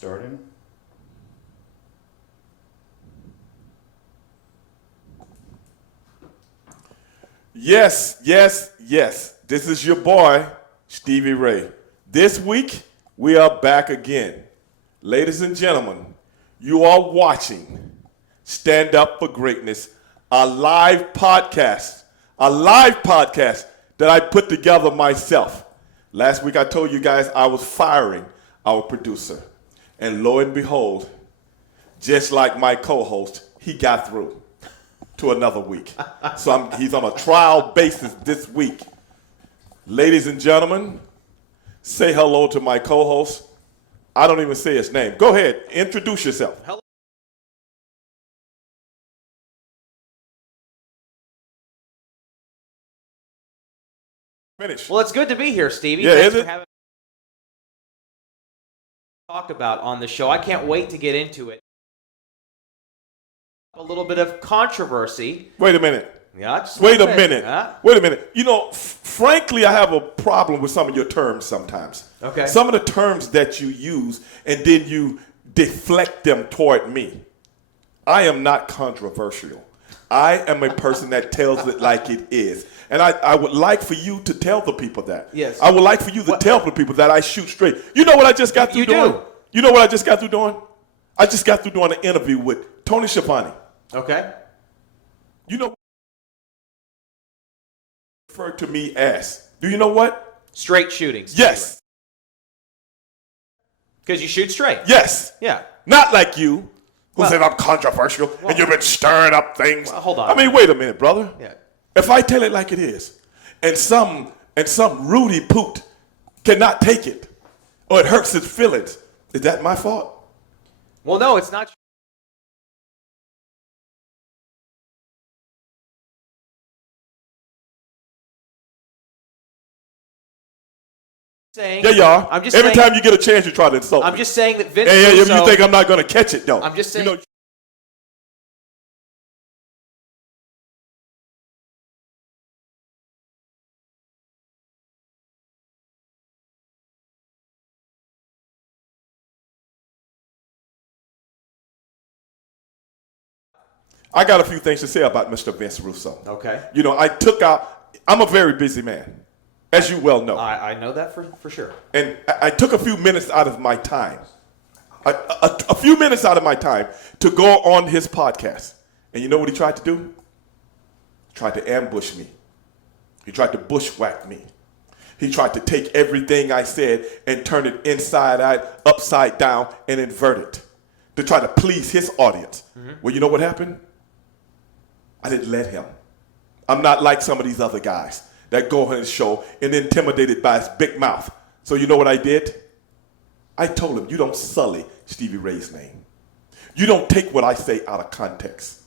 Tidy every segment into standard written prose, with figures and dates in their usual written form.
Starting. Yes. This is your boy, Stevie Ray. This week, we are back again. Ladies and gentlemen, you are watching Stand Up for Greatness, a live podcast that I put together myself. Last week, I told you guys I was firing our producer. And lo and behold, just like my co-host, he got through to another week. So he's on a trial basis this week. Ladies and gentlemen, say hello to my co-host. I don't even say his name. Go ahead, introduce yourself. Hello. Finish. Well, it's good to be here, Stevie. Yeah, Thanks is for it? having me talk about on the show. I can't wait to get into it. A little bit of controversy. Wait a minute. Yeah, just Wait a bit. minute. Huh? Wait a minute. You know, frankly, I have a problem with some of your terms sometimes. Okay. Some of the terms that you use, and then you deflect them toward me. I am not controversial. I am a person that tells it like it is. And I would like for you to tell the people that. Yes. I would like for you to tell the people that I shoot straight. You know what I just got through doing? do. You know what I just got through doing? I just got through doing an interview with Tony Schiavone. Okay. You know, referred to me as. Do you know what? Straight shootings. Yes. Because you shoot straight. Yes. Yeah. Not like you, who Well- said I'm controversial and you've been stirring up things. Well, hold on. I mean, wait a minute, brother. Yeah. If I tell it like it is, and some Rudy Poot cannot take it, or it hurts his feelings, is that my fault? Well, no, it's not. Saying, Yeah, you are. I'm just Every saying, time you get a chance, you try to insult I'm me. just saying that Vince Hey, Russo, you think I'm not going to catch it, though. I'm just saying. You know, I got a few things to say about Mr. Vince Russo. Okay. You know, I'm a very busy man, as you well know. I know that for sure. And I took a few minutes out of my time, a few minutes out of my time to go on his podcast. And you know what he tried to do? He tried to ambush me. He tried to bushwhack me. He tried to take everything I said and turn it inside out, upside down, and invert it to try to please his audience. Mm-hmm. Well, you know what happened? I didn't let him. I'm not like some of these other guys that go on his show and intimidated by his big mouth. So you know what I did? I told him, you don't sully Stevie Ray's name. You don't take what I say out of context.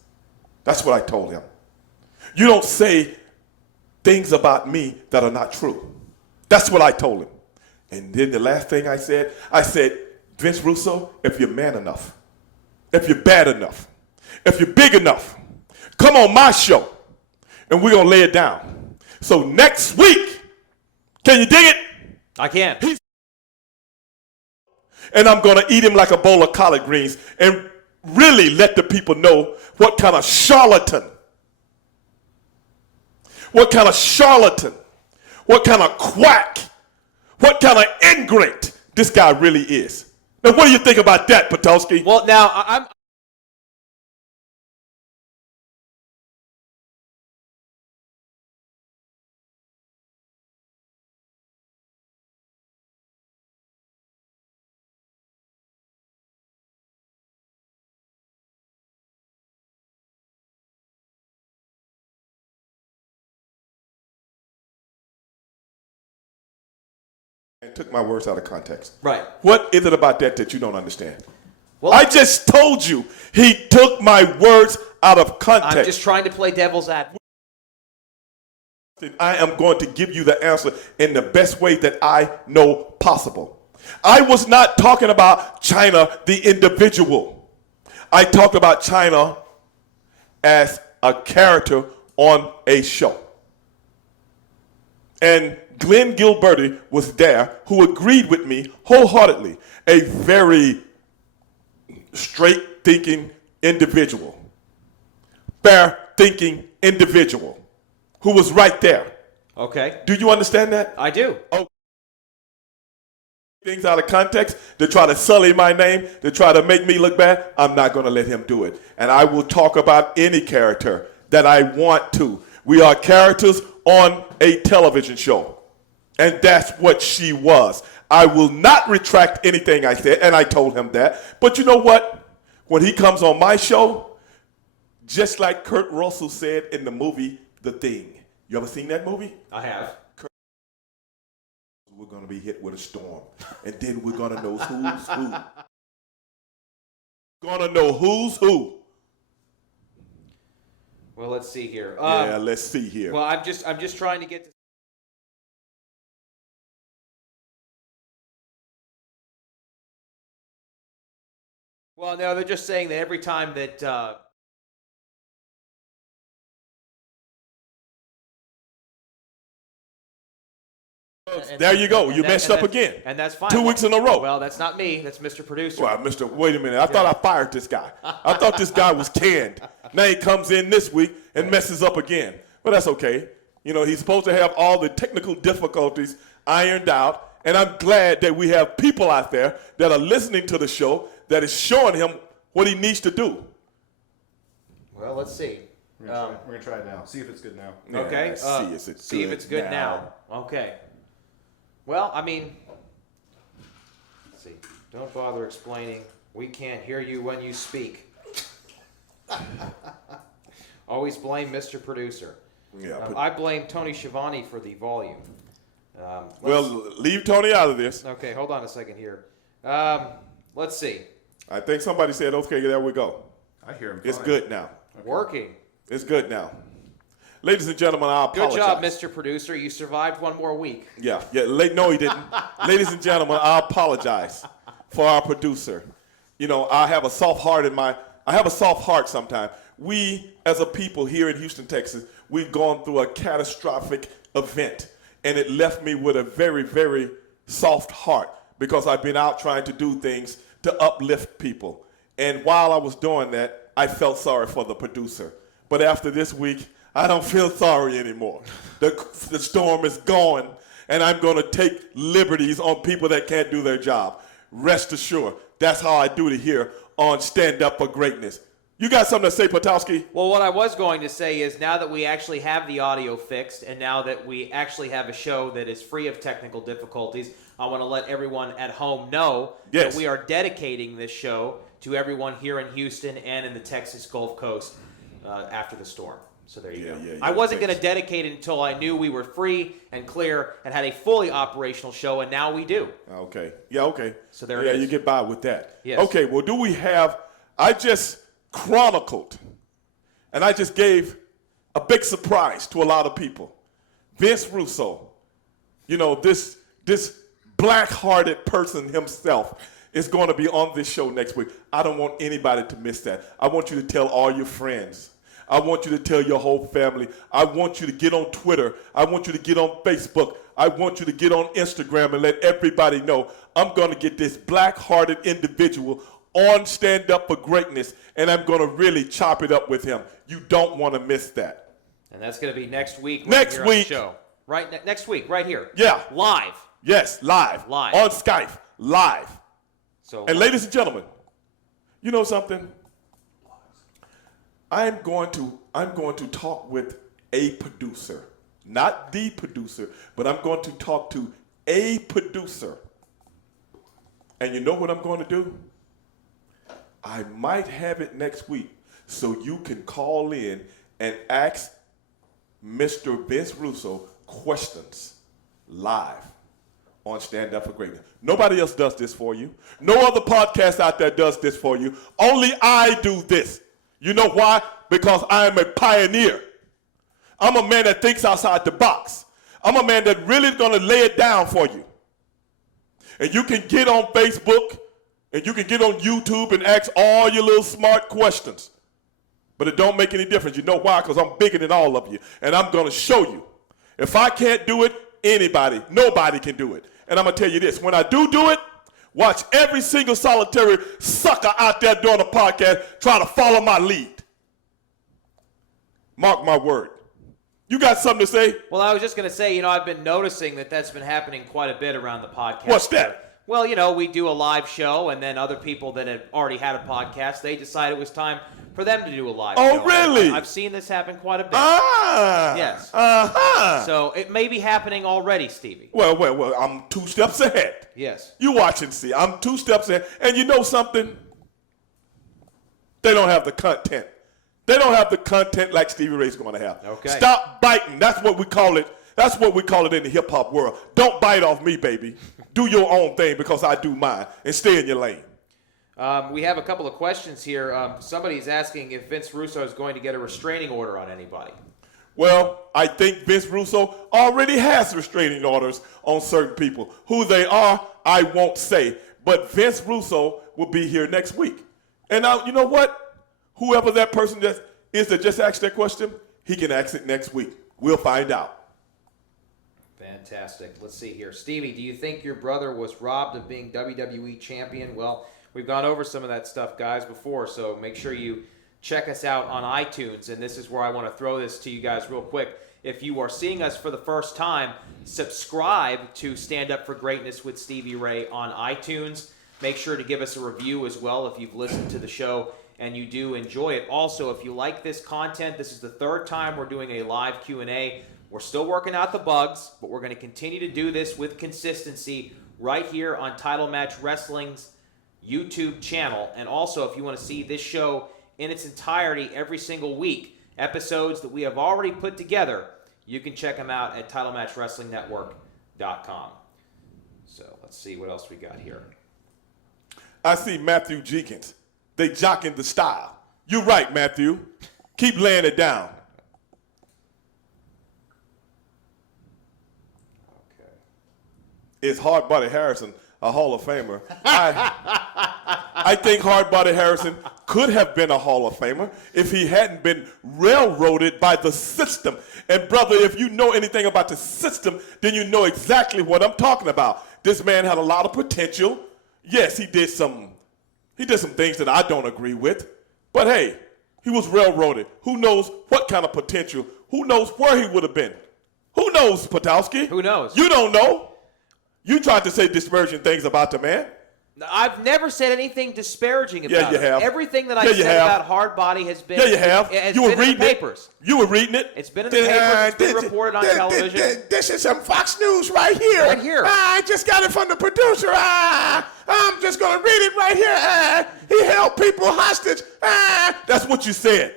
That's what I told him. You don't say things about me that are not true. That's what I told him. And then the last thing I said, Vince Russo, if you're man enough, if you're bad enough, if you're big enough, come on my show, and we're going to lay it down. So next week, can you dig it? I can. And I'm going to eat him like a bowl of collard greens and really let the people know what kind of charlatan, what kind of quack, what kind of ingrate this guy really is. Now, what do you think about that, Topolski? Well, now I'm. And took my words out of context. Right. What is it about that you don't understand? Well, I just told you he took my words out of context. I'm just trying to play devil's advocate. I am going to give you the answer in the best way that I know possible. I was not talking about China, the individual. I talked about China as a character on a show. And Glenn Gilberti was there, who agreed with me wholeheartedly. A very straight thinking individual, fair thinking individual who was right there. Okay. Do you understand that? I do. Oh, things out of context to try to sully my name, to try to make me look bad, I'm not going to let him do it. And I will talk about any character that I want to. We are characters on a television show. And that's what she was. I will not retract anything I said, and I told him that. But you know what? When he comes on my show, just like Kurt Russell said in the movie The Thing. You ever seen that movie? I have. We're going to be hit with a storm. And then we're going to know who's who. Going to know who's who. Well, let's see here. Yeah, let's see here. Well, I'm just trying to get to. Well, no, they're just saying that every time that there you go. You messed up again. And that's fine. 2 weeks in a row. Well, that's not me. That's Mr. Producer. Well, wait a minute. I thought I fired this guy. I thought this guy was canned. Now he comes in this week and messes up again. But that's okay. You know, he's supposed to have all the technical difficulties ironed out. And I'm glad that we have people out there that are listening to the show that is showing him what he needs to do. Well, let's see. We're gonna try it now. See if it's good now. Okay. Yeah, see if it's good now. Okay. Well, I mean, let's see. Don't bother explaining. We can't hear you when you speak. Always blame Mr. Producer. Yeah. I blame Tony Schiavone for the volume. Well, leave Tony out of this. Okay, hold on a second here. Let's see. I think somebody said, okay, there we go. I hear him. It's fine. good now. Okay. Working. It's good now. Ladies and gentlemen, I apologize. Good job, Mr. Producer. You survived one more week. Yeah. No, he didn't. Ladies and gentlemen, I apologize for our producer. You know, I have a soft heart sometimes. We, as a people here in Houston, Texas, we've gone through a catastrophic event, and it left me with a very, very soft heart because I've been out trying to do things to uplift people. And while I was doing that, I felt sorry for the producer. But after this week, I don't feel sorry anymore. The storm is gone, and I'm going to take liberties on people that can't do their job. Rest assured, that's how I do it here on Stand Up for Greatness. You got something to say, Topolski? Well, what I was going to say is now that we actually have the audio fixed and now that we actually have a show that is free of technical difficulties, I want to let everyone at home know that we are dedicating this show to everyone here in Houston and in the Texas Gulf Coast after the storm. So there you go. Yeah, I wasn't going to dedicate it until I knew we were free and clear and had a fully operational show, and now we do. Okay. Yeah, okay. So there it is. Yeah, you get by with that. Yes. Okay, well, do we have, I just chronicled, and I just gave a big surprise to a lot of people. Vince Russo, you know, this black-hearted person himself is going to be on this show next week. I don't want anybody to miss that. I want you to tell all your friends. I want you to tell your whole family. I want you to get on Twitter. I want you to get on Facebook. I want you to get on Instagram and let everybody know I'm going to get this black-hearted individual on Stand Up for Greatness, and I'm going to really chop it up with him. You don't want to miss that. And that's going to be next week. Next here week. On the show. Right, next week, right here. Yeah. Live. Yes, live. Live. On Skype. Live. So. And ladies and gentlemen, you know something? I'm going to talk with a producer. Not the producer, but I'm going to talk to a producer. And you know what I'm going to do? I might have it next week so you can call in and ask Mr. Vince Russo questions live on Stand Up for Greatness. Nobody else does this for you. No other podcast out there does this for you. Only I do this. You know why? Because I am a pioneer. I'm a man that thinks outside the box. I'm a man that really is going to lay it down for you. And you can get on Facebook and you can get on YouTube and ask all your little smart questions. But it don't make any difference. You know why? Because I'm bigger than all of you. And I'm going to show you. If I can't do it, nobody can do it. And I'm going to tell you this. When I do it, watch every single solitary sucker out there doing a podcast try to follow my lead. Mark my word. You got something to say? Well, I was just going to say, I've been noticing that that's been happening quite a bit around the podcast. What's that? Well, we do a live show, and then other people that have already had a podcast, they decided it was time for them to do a live show. Oh, really? I've seen this happen quite a bit. Yes. Uh-huh. So it may be happening already, Stevie. Well, I'm 2 steps ahead. Yes. You watch and see. I'm 2 steps ahead. And you know something? They don't have the content. They don't have the content like Stevie Ray's going to have. Okay. Stop biting. That's what we call it. That's what we call it in the hip-hop world. Don't bite off me, baby. Do your own thing because I do mine. And stay in your lane. We have a couple of questions here. Somebody's asking if Vince Russo is going to get a restraining order on anybody. Well, I think Vince Russo already has restraining orders on certain people. Who they are, I won't say. But Vince Russo will be here next week. And now, you know what? Whoever that person that just asked that question, he can ask it next week. We'll find out. Fantastic. Let's see here. Stevie, do you think your brother was robbed of being WWE champion? Well, we've gone over some of that stuff, guys, before, so make sure you check us out on iTunes. And this is where I want to throw this to you guys real quick. If you are seeing us for the first time, subscribe to Stand Up for Greatness with Stevie Ray on iTunes. Make sure to give us a review as well if you've listened to the show and you do enjoy it. Also, if you like this content, this is the 3rd time we're doing a live Q&A. We're still working out the bugs, but we're going to continue to do this with consistency right here on Title Match Wrestling's YouTube channel. And also, if you want to see this show in its entirety every single week, episodes that we have already put together, you can check them out at TitleMatchWrestlingNetwork.com. So let's see what else we got here. I see Matthew Jenkins. They jocking the style. You're right, Matthew. Keep laying it down. Okay. Is Hardbody Harrison a Hall of Famer? I think Hardbody Harrison could have been a Hall of Famer if he hadn't been railroaded by the system. And brother, if you know anything about the system, then you know exactly what I'm talking about. This man had a lot of potential. Yes, he did some things that I don't agree with. But hey, he was railroaded. Who knows what kind of potential? Who knows where he would have been? Who knows, Topolski? Who knows? You don't know. You tried to say disparaging things about the man. I've never said anything disparaging about you have. Everything that I said about Hardbody has been. Yeah, you have. Has You were been in reading the papers. You were reading it. It's been in the papers. It's been reported on television. This is some Fox News right here. Right here. I just got it from the producer. I'm just going to read it right here. He held people hostage. That's what you said.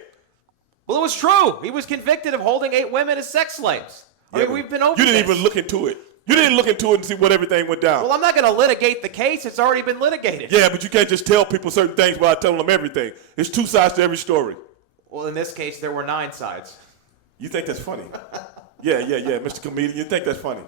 Well, it was true. He was convicted of holding 8 women as sex slaves. I mean, we've been over You didn't this. even look into it. You didn't look into it and see what everything went down. Well, I'm not going to litigate the case. It's already been litigated. Yeah, but you can't just tell people certain things without telling them everything. There's 2 sides to every story. Well, in this case, there were 9 sides. You think that's funny? Yeah, Mr. Comedian. You think that's funny?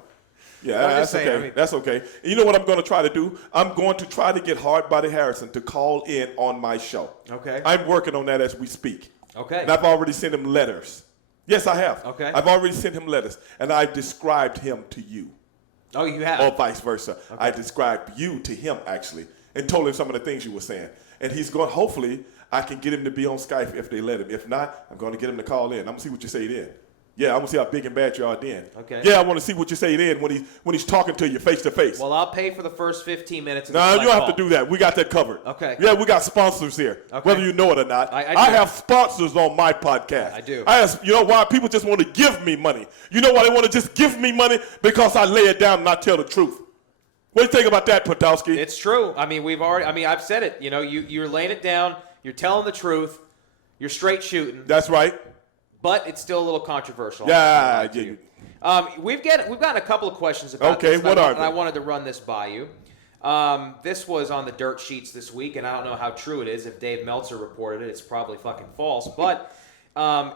Yeah, I'm that's just saying, okay. I mean- That's okay. And you know what I'm going to try to do? I'm going to try to get Hardbody Harrison to call in on my show. Okay. I'm working on that as we speak. Okay. And I've already sent him letters. Yes, I have. Okay. I've already sent him letters, and I've described him to you. Oh, you have? Or vice versa. Okay. I described you to him, actually, and told him some of the things you were saying. And he's going, hopefully, I can get him to be on Skype if they let him. If not, I'm going to get him to call in. I'm going to see what you say then. Yeah, I want to see how big and bad you are then. Okay. Yeah, I want to see what you say then when he's talking to you face to face. Well, I'll pay for the first 15 minutes. No, you don't have to do that. We got that covered. Okay. Yeah, we got sponsors here, Okay. whether you know it or not. I do. I have sponsors on my podcast. I do. You know why? People just want to give me money. You know why they want to just give me money? Because I lay it down and I tell the truth. What do you think about that, Topolski? It's true. I mean, I've said it. You know, you're laying it down. You're telling the truth. You're straight shooting. That's right. But it's still a little controversial. Yeah. We've gotten a couple of questions about Okay, this. what are and they? I wanted to run this by you. This was on the dirt sheets this week, and I don't know how true it is. If Dave Meltzer reported it, it's probably fucking false. But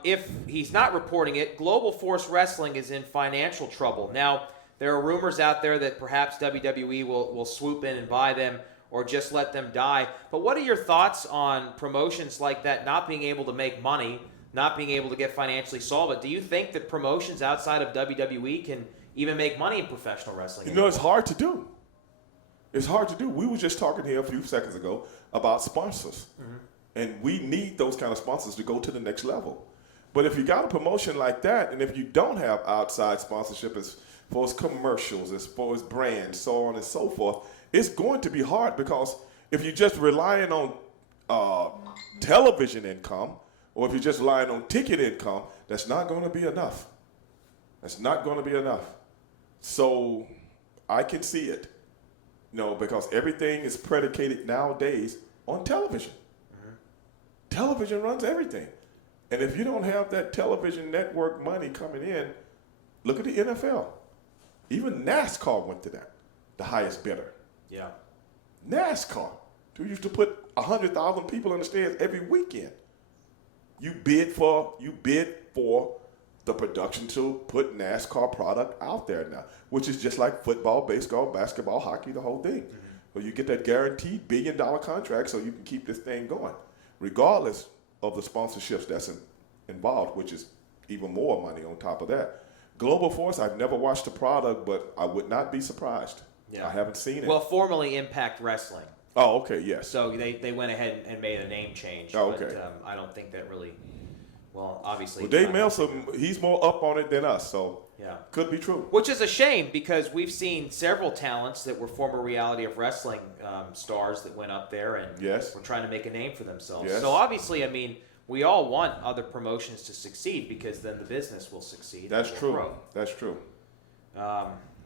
if he's not reporting it, Global Force Wrestling is in financial trouble. Now, there are rumors out there that perhaps WWE will swoop in and buy them or just let them die. But what are your thoughts on promotions like that not being able to make money, not being able to get financially solvent? Do you think that promotions outside of WWE can even make money in professional wrestling? You know, it's hard to do. It's hard to do. We were just talking here a few seconds ago about sponsors. And we need those kind of sponsors to go to the next level. But if you got a promotion like that, and if you don't have outside sponsorship as far as commercials, as far as brands, so on and so forth, it's going to be hard, because if you're just relying on television income, or if you're just relying on ticket income, that's not going to be enough. That's not going to be enough. So I can see it, because everything is predicated nowadays on television. Television runs everything. And if you don't have that television network money coming in, look at the NFL. Even NASCAR went to that, the highest bidder. Yeah. NASCAR, who used to put 100,000 people in the stands every weekend. You bid for the production to put NASCAR product out there now, which is just like football, baseball, basketball, hockey, the whole thing. Well, you get that guaranteed $1 billion contract so you can keep this thing going, regardless of the sponsorships that's involved, which is even more money on top of that. Global Force, I've never watched the product, but I would not be surprised. Yeah. I haven't seen it. Well, formerly Impact Wrestling. Oh, okay, yes. So they went ahead and made a name change. Oh, okay. But I don't think that really, obviously. Well, Dave Meltzer, he's more up on it than us, so yeah, could be true. Which is a shame, because we've seen several talents that were former Reality of Wrestling stars that went up there and yes, were trying to make a name for themselves. Yes. So obviously, we all want other promotions to succeed, because then the business will succeed. That's true. Grow. That's true.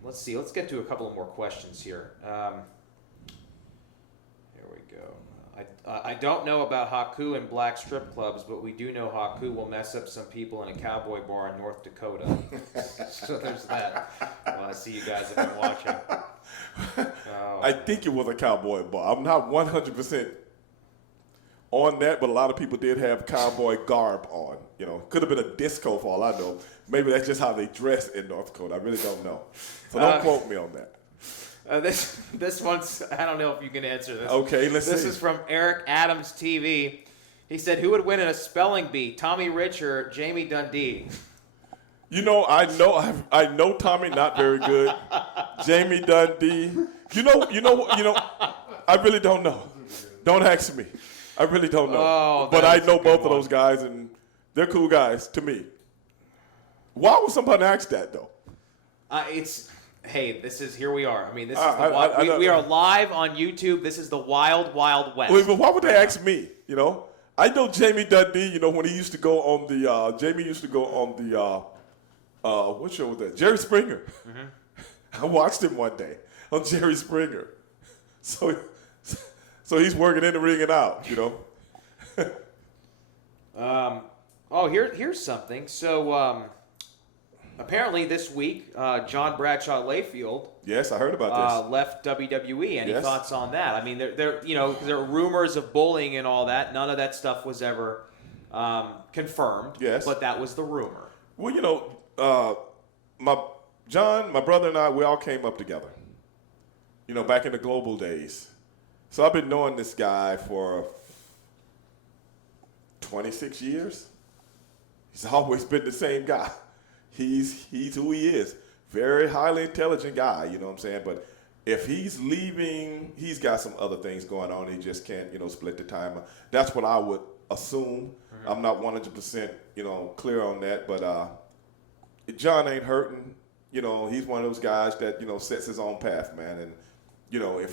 Let's see. Let's get to a couple of more questions here. Here we go. I don't know about Haku and black strip clubs, but we do know Haku will mess up some people in a cowboy bar in North Dakota. So there's that. Well, I see you guys have been watching. I think it was a cowboy bar. I'm not 100% on that, but a lot of people did have cowboy garb on. Could have been a disco for all I know. Maybe that's just how they dress in North Dakota. I really don't know. So don't quote me on that. This one's, I don't know if you can answer this. Okay, let's see. This is from Eric Adams TV. He said, who would win in a spelling bee, Tommy Rich or Jamie Dundee? I know Tommy not very good. Jamie Dundee. I really don't know. Don't ask me. I really don't know. Oh, but I know both of those guys, and they're cool guys to me. Why would somebody ask that, though? Here we are. This is we are live on YouTube. This is the wild, wild west. Wait, but why would they ask me? I know Jamie Dundee, when he used to go on what show was that? Jerry Springer. Mm-hmm. I watched him one day on Jerry Springer. So he's working in the ring and out, Here's something. So, apparently this week, John Bradshaw Layfield. Yes, I heard about this. Left WWE. Any thoughts on that? There are rumors of bullying and all that. None of that stuff was ever confirmed. Yes, but that was the rumor. Well, my brother and I, we all came up together. Back in the global days. So I've been knowing this guy for 26 years. He's always been the same guy. He's who he is. Very highly intelligent guy, you know what I'm saying? But if he's leaving, he's got some other things going on. He just can't, split the time. That's what I would assume. Mm-hmm. I'm not 100%, clear on that. But John ain't hurting. He's one of those guys that, sets his own path, man. And, if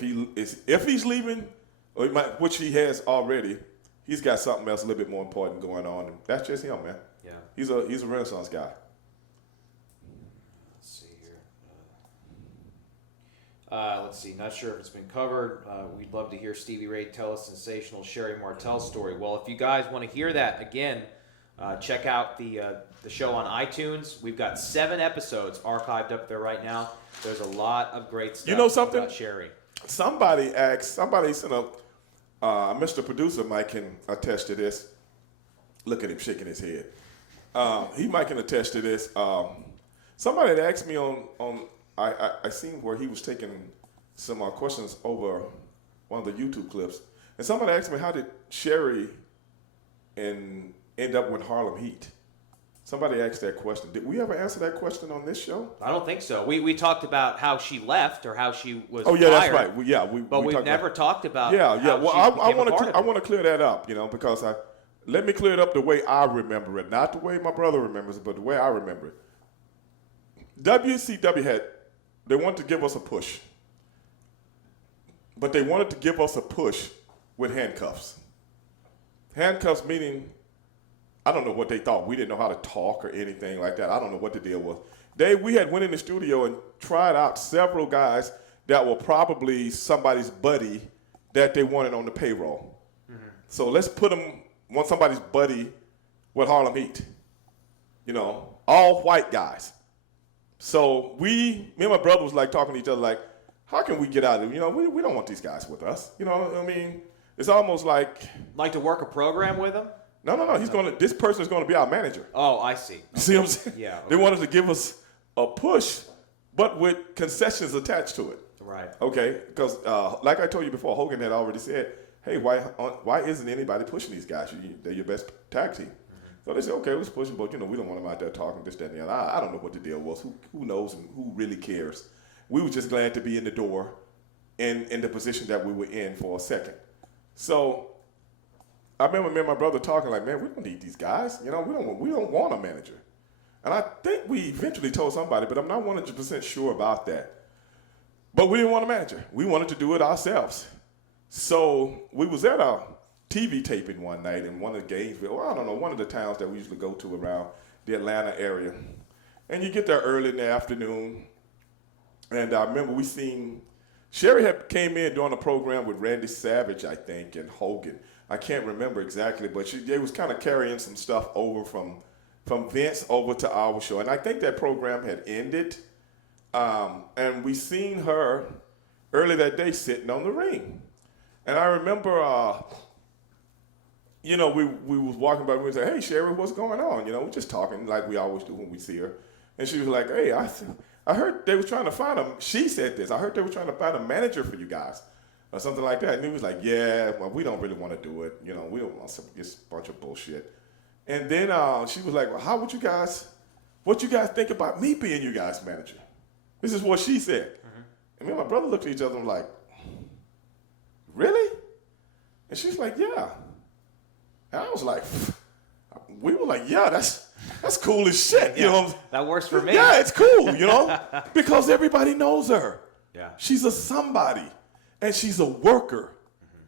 he's leaving, or which he has already, he's got something else a little bit more important going on. And that's just him, man. Yeah. He's a Renaissance guy. Let's see. Not sure if it's been covered. We'd love to hear Stevie Ray tell a sensational Sherry Martel story. Well, if you guys want to hear that, again, check out the show on iTunes. We've got 7 episodes archived up there right now. There's a lot of great stuff about Sherry. Somebody sent a, Mr. Producer Mike can attest to this. Look at him shaking his head. He might can attest to this. Somebody had asked me on I seen where he was taking some questions over one of the YouTube clips, and somebody asked me, how did Sherry end up with Harlem Heat? Somebody asked that question. Did we ever answer that question on this show? I don't think so. We talked about how she left or how she was Oh, yeah, fired, that's right. But we've never talked about Yeah. Well, I want to clear that up, because let me clear it up the way I remember it. Not the way my brother remembers it, but the way I remember it. WCW they wanted to give us a push. But they wanted to give us a push with handcuffs. Handcuffs meaning, I don't know what they thought. We didn't know how to talk or anything like that. I don't know what the deal was. We had went in the studio and tried out several guys that were probably somebody's buddy that they wanted on the payroll. Mm-hmm. So let's put them on somebody's buddy with Harlem Heat. All white guys. So me and my brother was like talking to each other like, how can we get out of it? We don't want these guys with us. It's almost like to work a program with them? No. This person is going to be our manager. Oh, I see. You see what I'm saying? Yeah. Okay. They wanted to give us a push, but with concessions attached to it. Right. Okay, because like I told you before, Hogan had already said, hey, why isn't anybody pushing these guys? They're your best tag team. Mm-hmm. So they said, okay, let's push them, but we don't want them out there talking this, that, and the other. I don't know what the deal was. Who knows and who really cares? We were just glad to be in the door in the position that we were in for a second. So I remember me and my brother talking like, man, we don't need these guys. We don't want a manager. And I think we eventually told somebody, but I'm not 100% sure about that. But we didn't want a manager. We wanted to do it ourselves. So we was at a TV taping one night in one of the Gainesville, I don't know, one of the towns that we usually go to around the Atlanta area. And you get there early in the afternoon. And I remember we seen, Sherry came in doing a program with Randy Savage, I think, and Hogan. I can't remember exactly, but they was kind of carrying some stuff over from Vince over to our show. And I think that program had ended. And we seen her early that day sitting on the ring. And I remember, we was walking by and we said, hey, Sherry, what's going on? We're just talking like we always do when we see her. And she was like, hey, I heard they were trying to find she said this, I heard they were trying to find a manager for you guys or something like that. And he was like, yeah, well, we don't really want to do it. We don't want this bunch of bullshit. And then she was like, well, what you guys think about me being you guys' manager? This is what she said. Mm-hmm. And me and my brother looked at each other and like, really? And she's like, yeah. And I was like, we were like, yeah, that's cool as shit. Yeah, that works for me. Yeah, it's cool, because everybody knows her. Yeah. She's a somebody, and she's a worker. Mm-hmm.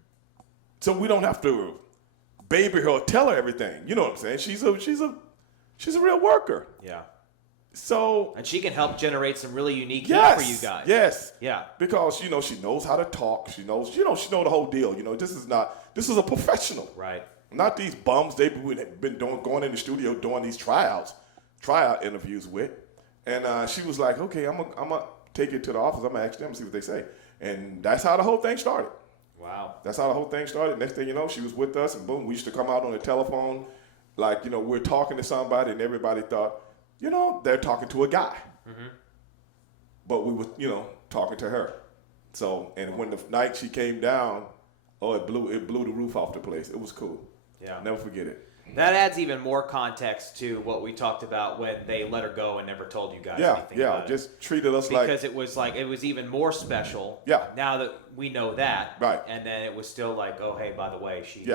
So we don't have to baby her or tell her everything. You know what I'm saying? She's a real worker. Yeah. So and she can help generate some really unique heat for you guys. Yes. Yeah. Because she knows how to talk. She knows she knows the whole deal. This is a professional. Right. Not these bums they've been going in the studio doing these tryout interviews with. And she was like, okay, I'm gonna take it to the office. I'm gonna ask them and see what they say. And that's how the whole thing started. Wow. That's how the whole thing started. Next thing you know, she was with us, and boom, we used to come out on the telephone, like we're talking to somebody, and everybody thought, they're talking to a guy. Mm-hmm. But we were, talking to her. So, and when the night she came down, it blew the roof off the place. It was cool. Yeah. Never forget it. That adds even more context to what we talked about when they let her go and never told you guys anything about it. Just treated us because it was even more special. Yeah. Now that we know that. Right. And then it was still like, oh, hey, by the way, she's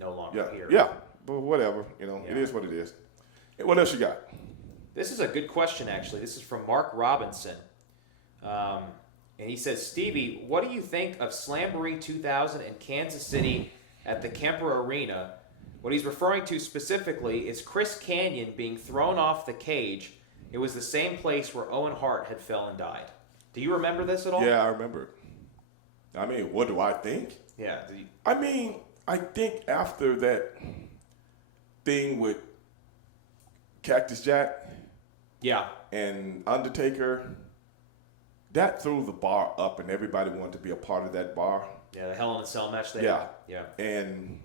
no longer here. Yeah. But whatever, it is what it is. What else you got? This is a good question, actually. This is from Mark Robinson. And he says, Stevie, what do you think of Slamboree 2000 in Kansas City at the Kemper Arena? What he's referring to specifically is Chris Kanyon being thrown off the cage. It was the same place where Owen Hart had fell and died. Do you remember this at all? Yeah, I remember it. What do I think? Yeah. I think after that thing with Cactus Jack and Undertaker, that threw the bar up and everybody wanted to be a part of that bar. Yeah, the Hell in a Cell match there. Yeah. And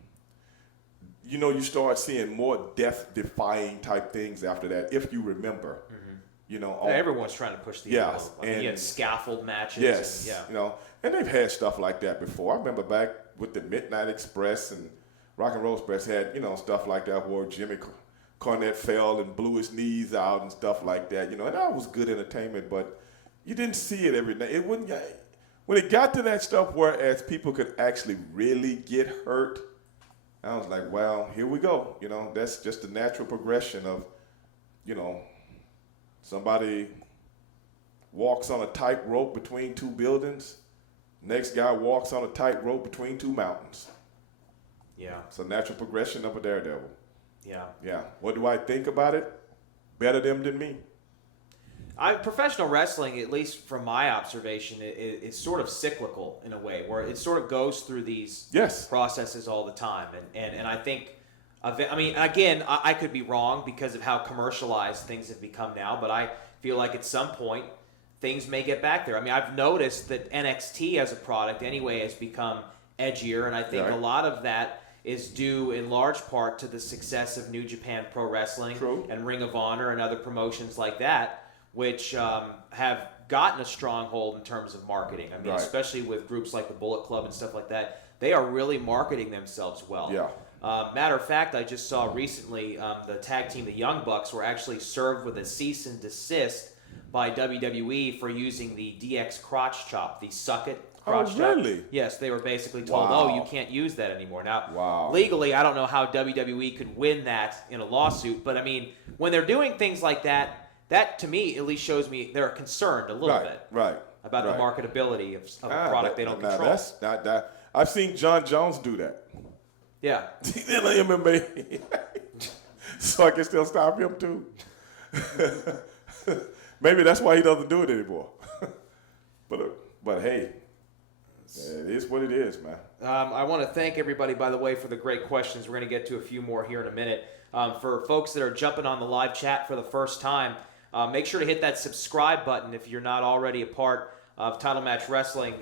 you start seeing more death-defying type things after that, if you remember. Mm-hmm. Everyone's trying to push the envelope. You had scaffold matches. Yes. And they've had stuff like that before. I remember back with the Midnight Express and Rock and Roll Express had, stuff like that where Jimmy Cornette fell and blew his knees out and stuff like that. You know, and that was good entertainment, but you didn't see it every night. It wouldn't. When it got to that stuff, whereas people could actually really get hurt, I was like, well, here we go. You know, that's just the natural progression of, you know, somebody walks on a tightrope between two buildings. Next guy walks on a tightrope between two mountains. Yeah. It's a natural progression of a daredevil. Yeah. Yeah. What do I think about it? Better them than me. Professional wrestling, at least from my observation, is sort of cyclical in a way, where it sort of goes through these processes all the time. And I think, I mean, again, I could be wrong because of how commercialized things have become now, but I feel like at some point things may get back there. I mean, I've noticed that NXT as a product anyway has become edgier, and I think a lot of that is due in large part to the success of New Japan Pro Wrestling and Ring of Honor and other promotions like that, which have gotten a stronghold in terms of marketing. I mean, especially with groups like the Bullet Club and stuff like that, they are really marketing themselves well. Yeah. Matter of fact, I just saw recently the tag team, the Young Bucks, were actually served with a cease and desist by WWE for using the DX crotch chop, the suck it crotch chop. Really? Yes, they were basically told, oh, you can't use that anymore. Now, Wow. legally, I don't know how WWE could win that in a lawsuit, but I mean, when they're doing things like that, that to me at least shows me they're concerned a little bit about the marketability of a product they don't control. That's not that. I've seen John Jones do that. Yeah. In the MMA. So I can still stop him too. Maybe that's why he doesn't do it anymore. But hey, it is what it is, man. I want to thank everybody, by the way, for the great questions. We're going to get to a few more here in a minute. For folks that are jumping on the live chat for the first time, make sure to hit that subscribe button if you're not already a part of Title Match Wrestling.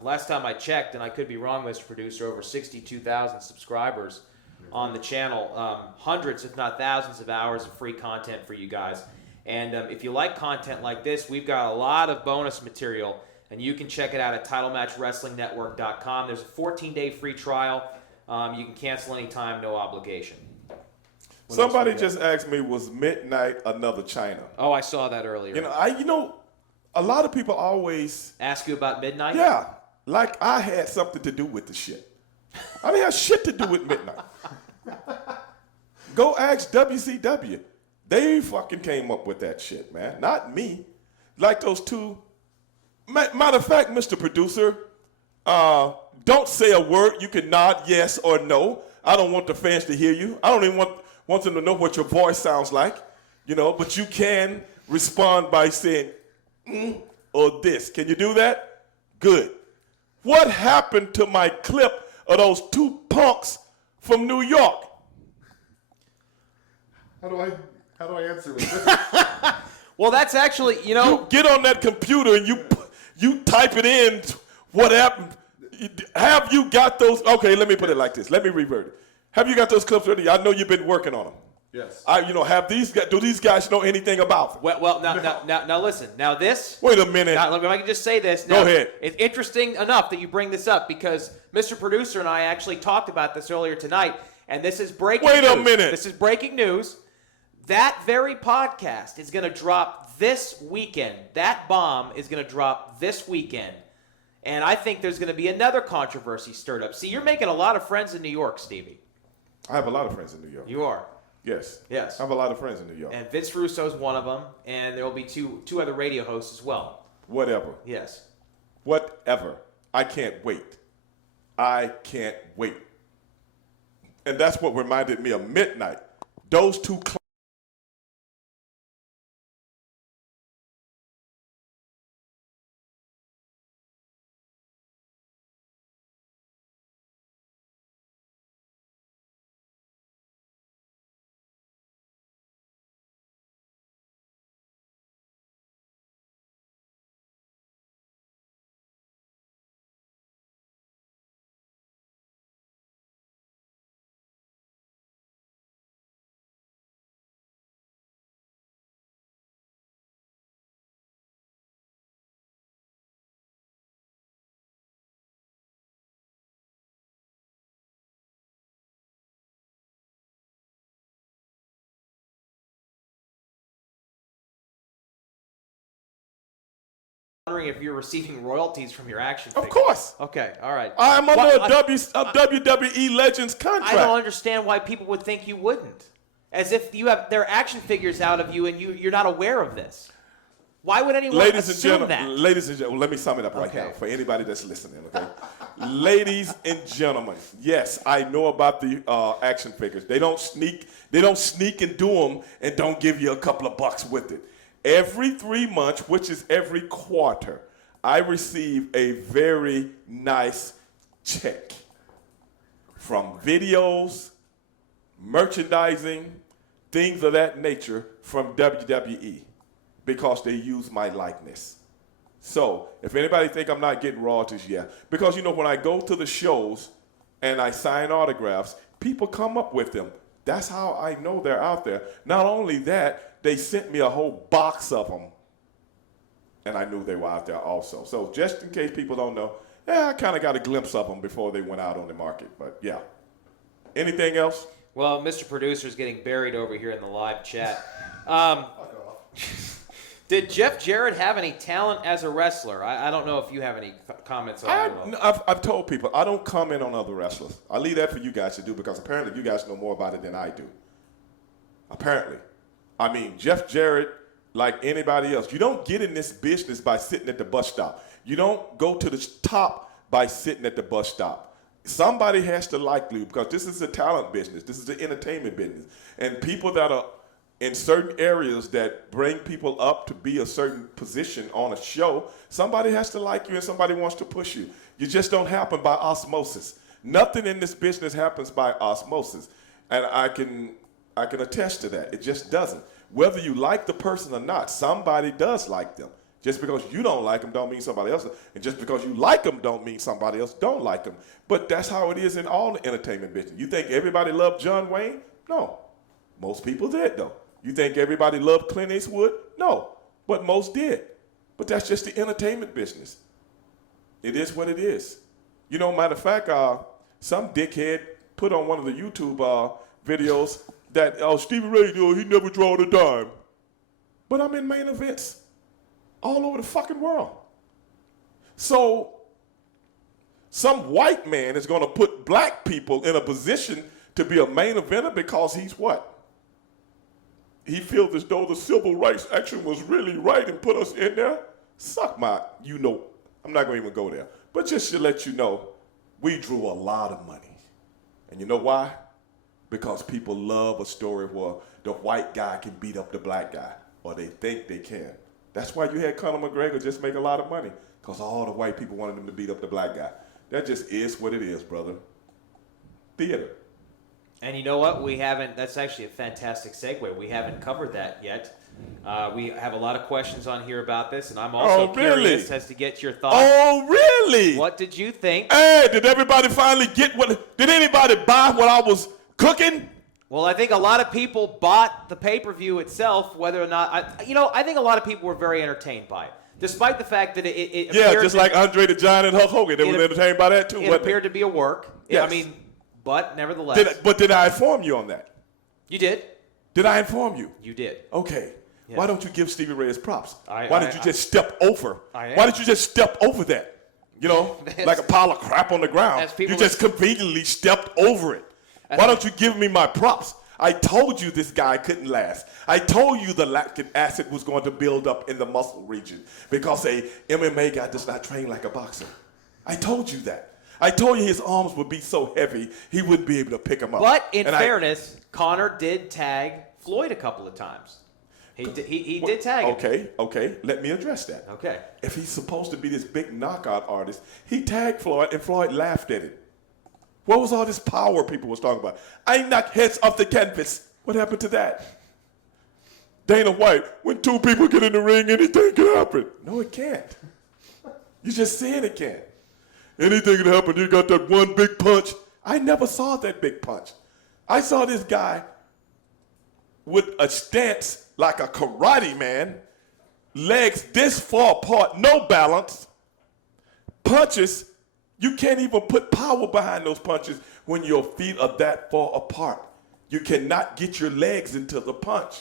Last time I checked, and I could be wrong, Mr. Producer, over 62,000 subscribers on the channel. Hundreds, if not thousands, of hours of free content for you guys. And if you like content like this, we've got a lot of bonus material, and you can check it out at TitleMatchWrestlingNetwork.com. There's a 14-day free trial. You can cancel anytime, no obligation. Somebody just asked me, was Midnight another China? Oh, I saw that earlier. You know, a lot of people always ask you about Midnight. Yeah, like I had something to do with the shit. I didn't have shit to do with Midnight. Go ask WCW. They fucking came up with that shit, man. Not me. Like those two. Matter of fact, Mr. Producer, don't say a word. You can nod yes or no. I don't want the fans to hear you. I don't even want them to know what your voice sounds like, but you can respond by saying or this. Can you do that? Good. What happened to my clip of those two punks from New York? How do I answer with this? Well, that's actually, You get on that computer and you type it in. What happened? Have you got those? Okay, let me put it like this. Let me revert it. Have you got those clips ready? I know you've been working on them. Yes. Do these guys know anything about them? Well, now listen. Now this. Wait a minute. Now, if I can just say this. Now, go ahead. It's interesting enough that you bring this up because Mr. Producer and I actually talked about this earlier tonight, and this is breaking news. Wait a minute. This is breaking news. That very podcast is going to drop this weekend. That bomb is going to drop this weekend. And I think there's going to be another controversy stirred up. See, you're making a lot of friends in New York, Stevie. I have a lot of friends in New York. You are. Yes. Yes. I have a lot of friends in New York. And Vince Russo is one of them, and there will be two other radio hosts as well. Whatever. Yes. Whatever. I can't wait. I can't wait. And that's what reminded me of Midnight. Those two wondering if you're receiving royalties from your action figures. Of course. Okay, all right. I'm under a WWE Legends contract. I don't understand why people would think you wouldn't. As if you have their action figures out of you and you're not aware of this. Why would anyone assume that? Ladies and gentlemen, let me sum it up right now for anybody that's listening, okay? Ladies and gentlemen, yes, I know about the action figures. They don't sneak and do them and don't give you a couple of bucks with it. Every 3 months, which is every quarter, I receive a very nice check from videos, merchandising, things of that nature from WWE because they use my likeness. So if anybody think I'm not getting royalties, yeah. Because, when I go to the shows and I sign autographs, people come up with them. That's how I know they're out there. Not only that, they sent me a whole box of them, and I knew they were out there also. So just in case people don't know, I kind of got a glimpse of them before they went out on the market. But, yeah. Anything else? Well, Mr. Producer's getting buried over here in the live chat. Did Jeff Jarrett have any talent as a wrestler? I don't know if you have any comments on that. I've told people, I don't comment on other wrestlers. I leave that for you guys to do because apparently you guys know more about it than I do. Apparently. I mean, Jeff Jarrett, like anybody else, you don't get in this business by sitting at the bus stop. You don't go to the top by sitting at the bus stop. Somebody has to like you because this is a talent business. This is an entertainment business. And people that are in certain areas that bring people up to be a certain position on a show, somebody has to like you and somebody wants to push you. You just don't happen by osmosis. Nothing in this business happens by osmosis. And I can attest to that. It just doesn't. Whether you like the person or not, somebody does like them. Just because you don't like them don't mean somebody else. And just because you like them don't mean somebody else don't like them. But that's how it is in all the entertainment business. You think everybody loved John Wayne? No. Most people did, though. You think everybody loved Clint Eastwood? No. But most did. But that's just the entertainment business. It is what it is. Matter of fact, some dickhead put on one of the YouTube videos that Stevie Ray, he never drawed a dime. But I'm in main events all over the fucking world. So some white man is going to put black people in a position to be a main eventer because he's what? He feels as though the civil rights action was really right and put us in there. Suck my, I'm not going to even go there. But just to let you know, we drew a lot of money. And you know why? Because people love a story where the white guy can beat up the black guy, or they think they can. That's why you had Conor McGregor just make a lot of money, because all the white people wanted him to beat up the black guy. That just is what it is, brother. Theater. And you know what? That's actually a fantastic segue. We haven't covered that yet. We have a lot of questions on here about this, and I'm also curious as to get your thoughts. Oh, really? What did you think? Hey, did everybody finally get did anybody buy what I was cooking? Well, I think a lot of people bought the pay-per-view itself, whether or not, I think a lot of people were very entertained by it. Despite the fact that it appeared just like Andre the Giant and Hulk Hogan. They were entertained by that too. It appeared to be a work. Yes. But nevertheless. Did I inform you on that? You did. Did I inform you? You did. Okay. Yeah. Why don't you give Stevie Ray his props? Why did you just step over? Why did you just step over that? Like a pile of crap on the ground. You just conveniently stepped over it. Why don't you give me my props? I told you this guy couldn't last. I told you the lactic acid was going to build up in the muscle region because a MMA guy does not train like a boxer. I told you that. I told you his arms would be so heavy he wouldn't be able to pick them up. But in fairness, Conor did tag Floyd a couple of times. He did tag him. Okay. Let me address that. Okay. If he's supposed to be this big knockout artist, he tagged Floyd and Floyd laughed at it. What was all this power people was talking about? I knocked heads off the canvas. What happened to that? Dana White, when two people get in the ring, anything can happen. No, it can't. You just said it can't. Anything can happen. You got that one big punch. I never saw that big punch. I saw this guy with a stance like a karate man, legs this far apart, no balance, punches. You can't even put power behind those punches when your feet are that far apart. You cannot get your legs into the punch.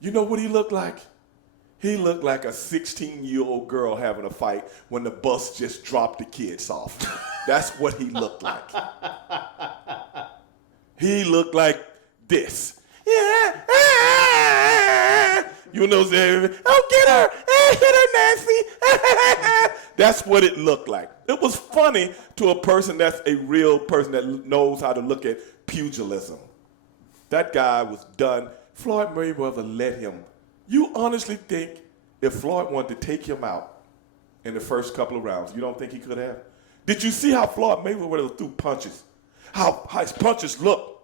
You know what he looked like? He looked like a 16-year-old girl having a fight when the bus just dropped the kids off. That's what he looked like. He looked like this. Yeah. You know, saying, oh, get her. Hit her, Nancy. That's what it looked like. It was funny to a person that's a real person that knows how to look at pugilism. That guy was done. Floyd Mayweather let him. You honestly think if Floyd wanted to take him out in the first couple of rounds, you don't think he could have? Did you see how Floyd Mayweather threw punches? How his punches looked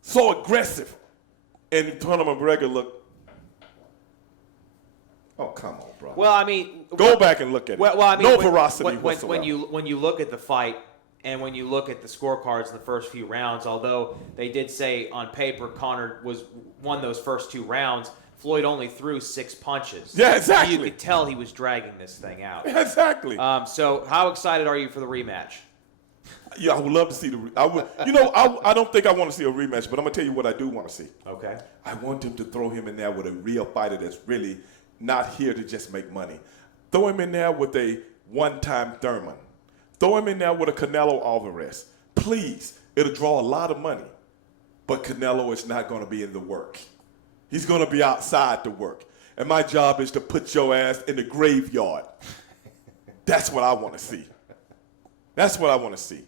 so aggressive. And Conor McGregor looked, oh, come on, bro. Well, I mean, go back and look at it. Well, I mean, no veracity whatsoever. When you look at the fight and when you look at the scorecards in the first few rounds, although they did say on paper Conor won those first 2 rounds, Floyd only threw 6 punches. Yeah, exactly. You could tell he was dragging this thing out. Exactly. So, how excited are you for the rematch? Yeah, I would love to see I don't think I want to see a rematch, but I'm gonna tell you what I do want to see. Okay. I want him to throw him in there with a real fighter that's really not here to just make money. Throw him in there with a one-time Thurman. Throw him in there with a Canelo Alvarez. Please, it'll draw a lot of money, but Canelo is not going to be in the work. He's going to be outside the work, and my job is to put your ass in the graveyard. That's what I want to see. That's what I want to see.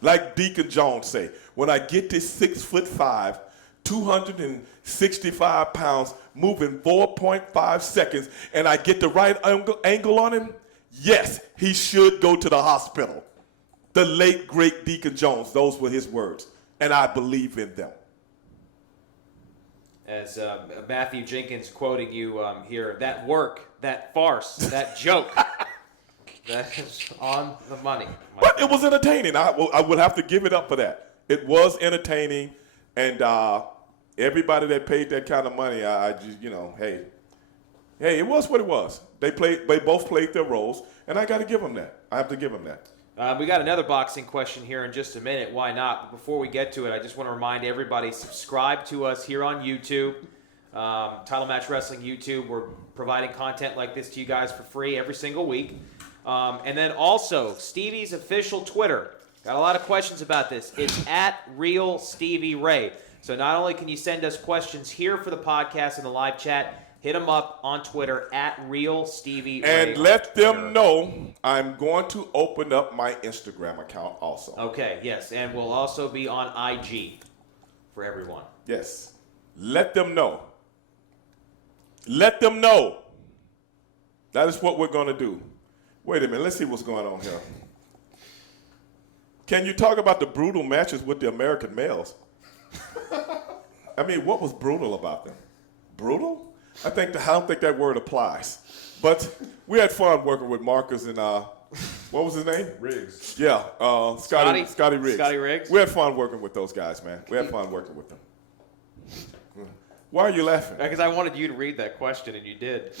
Like Deacon Jones say, when I get this 6'5", 265 pounds, moving 4.5 seconds, and I get the right angle on him, yes, he should go to the hospital. The late, great Deacon Jones, those were his words, and I believe in them. As Matthew Jenkins quoting you here, that work, that farce, that joke, that is on the money. But it was entertaining. I would have to give it up for that. It was entertaining, and everybody that paid that kind of money, I just, hey, it was what it was. They both played their roles, and I got to give them that. I have to give them that. We got another boxing question here in just a minute. Why not? But before we get to it, I just want to remind everybody, subscribe to us here on YouTube. Title Match Wrestling YouTube. We're providing content like this to you guys for free every single week. And then also, Stevie's official Twitter. Got a lot of questions about this. It's at Real Stevie Ray. So not only can you send us questions here for the podcast and the live chat, hit them up on Twitter at Real Stevie Ray. And let them know I'm going to open up my Instagram account also. Okay, yes. And we'll also be on IG for everyone. Yes. Let them know. Let them know. That is what we're going to do. Wait a minute. Let's see what's going on here. Can you talk about the brutal matches with the American males? I mean, what was brutal about them? Brutal? I don't think that word applies. But we had fun working with Marcus and, what was his name? Riggs. Yeah, Scotty Riggs. Scotty Riggs. We had fun working with those guys, man. We had fun working with them. Why are you laughing? Because I wanted you to read that question, and you did.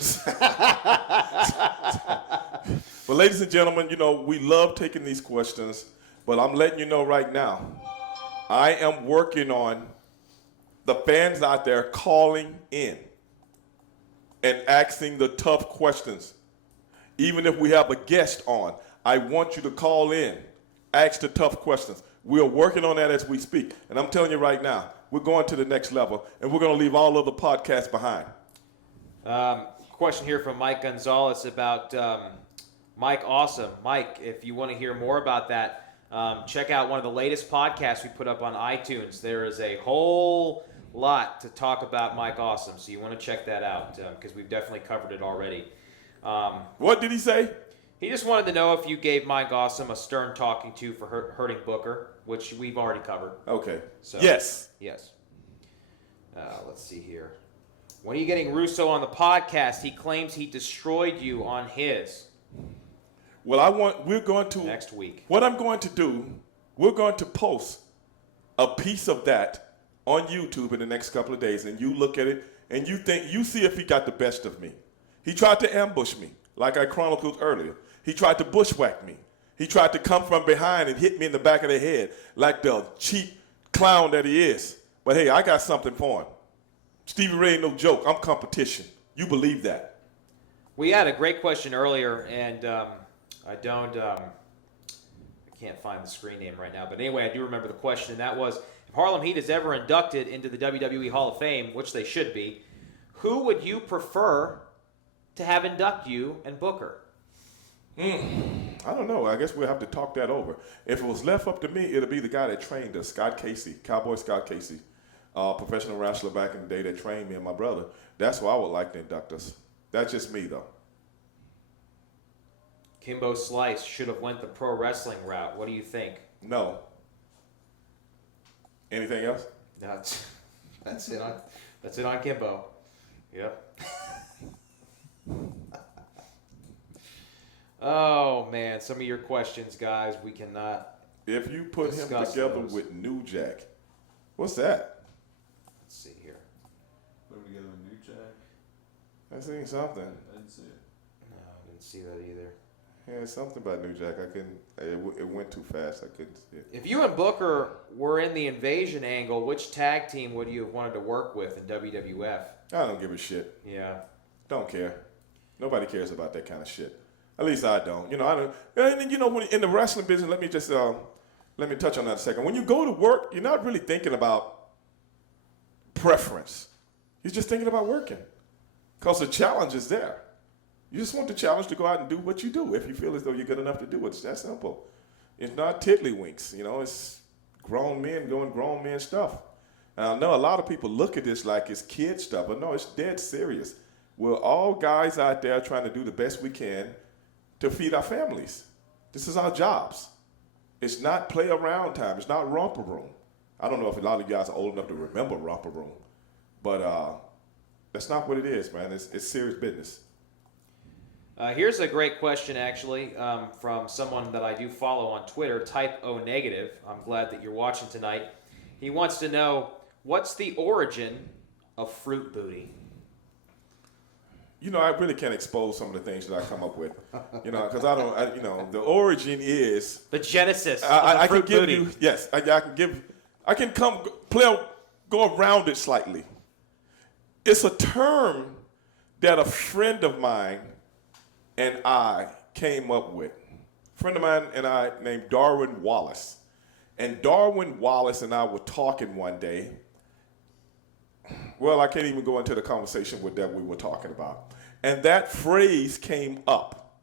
But ladies and gentlemen, we love taking these questions, but I'm letting you know right now, I am working on the fans out there calling in and asking the tough questions. Even if we have a guest on, I want you to call in, ask the tough questions. We are working on that as we speak. And I'm telling you right now, we're going to the next level, and we're going to leave all other podcasts behind. Question here from Mike Gonzales about Mike Awesome. Mike, if you want to hear more about that, check out one of the latest podcasts we put up on iTunes. There is a whole lot to talk about Mike Awesome, so you want to check that out because we've definitely covered it already. What did he say? He just wanted to know if you gave Mike Awesome a stern talking to for hurting Booker, which we've already covered. Okay. So, yes. Yes. Let's see here. When are you getting Russo on the podcast? He claims he destroyed you on his. Well, we're going to next week. What I'm going to do, we're going to post a piece of that on YouTube in the next couple of days, and you look at it and you see if he got the best of me. He tried to ambush me, like I chronicled earlier. He tried to bushwhack me. He tried to come from behind and hit me in the back of the head like the cheap clown that he is. But hey, I got something for him. Stevie Ray ain't no joke. I'm competition. You believe that? We had a great question earlier, and I can't find the screen name right now. But anyway, I do remember the question, and that was, if Harlem Heat is ever inducted into the WWE Hall of Fame, which they should be, who would you prefer to have induct you and Booker? I don't know. I guess we'll have to talk that over. If it was left up to me, it'll be the guy that trained us, Scott Casey, Cowboy Scott Casey, professional wrestler back in the day that trained me and my brother. That's who I would like to induct us. That's just me, though. Kimbo Slice should have went the pro wrestling route. What do you think? No. Anything else? That's it on Kimbo. Yep. Oh man, some of your questions, guys, we cannot. If you put him together with New Jack, what's that? Let's see here. Put him together with New Jack. I seen something. I didn't see it. No, I didn't see that either. Yeah, something about New Jack. I couldn't. It went too fast. I couldn't see it. If you and Booker were in the invasion angle, which tag team would you have wanted to work with in WWF? I don't give a shit. Yeah. Don't care. Nobody cares about that kind of shit. At least I don't. You know, I don't. And you know, when in the wrestling business, let me touch on that a second. When you go to work, you're not really thinking about preference. You're just thinking about working, because the challenge is there. You just want the challenge to go out and do what you do if you feel as though you're good enough to do it. It's that simple. It's not tiddlywinks. You know, it's grown men doing grown men stuff. And I know a lot of people look at this like it's kid stuff, but no, it's dead serious. We're all guys out there trying to do the best we can to feed our families. This is our jobs. It's not play around time. It's not romper room. I don't know if a lot of you guys are old enough to remember romper room, but that's not what it is, man. It's serious business. Here's a great question, actually, from someone that I do follow on Twitter, Type O Negative. I'm glad that you're watching tonight. He wants to know, what's the origin of Fruit Booty? You know, I really can't expose some of the things that I come up with. You know, because you know, the origin is the genesis. I Fruit can give Booty. you, yes, I can go around it slightly. It's a term that a friend of mine and I came up with. A friend of mine and I named Darwin Wallace. And Darwin Wallace and I were talking one day. Well, I can't even go into the conversation with that we were talking about. And that phrase came up.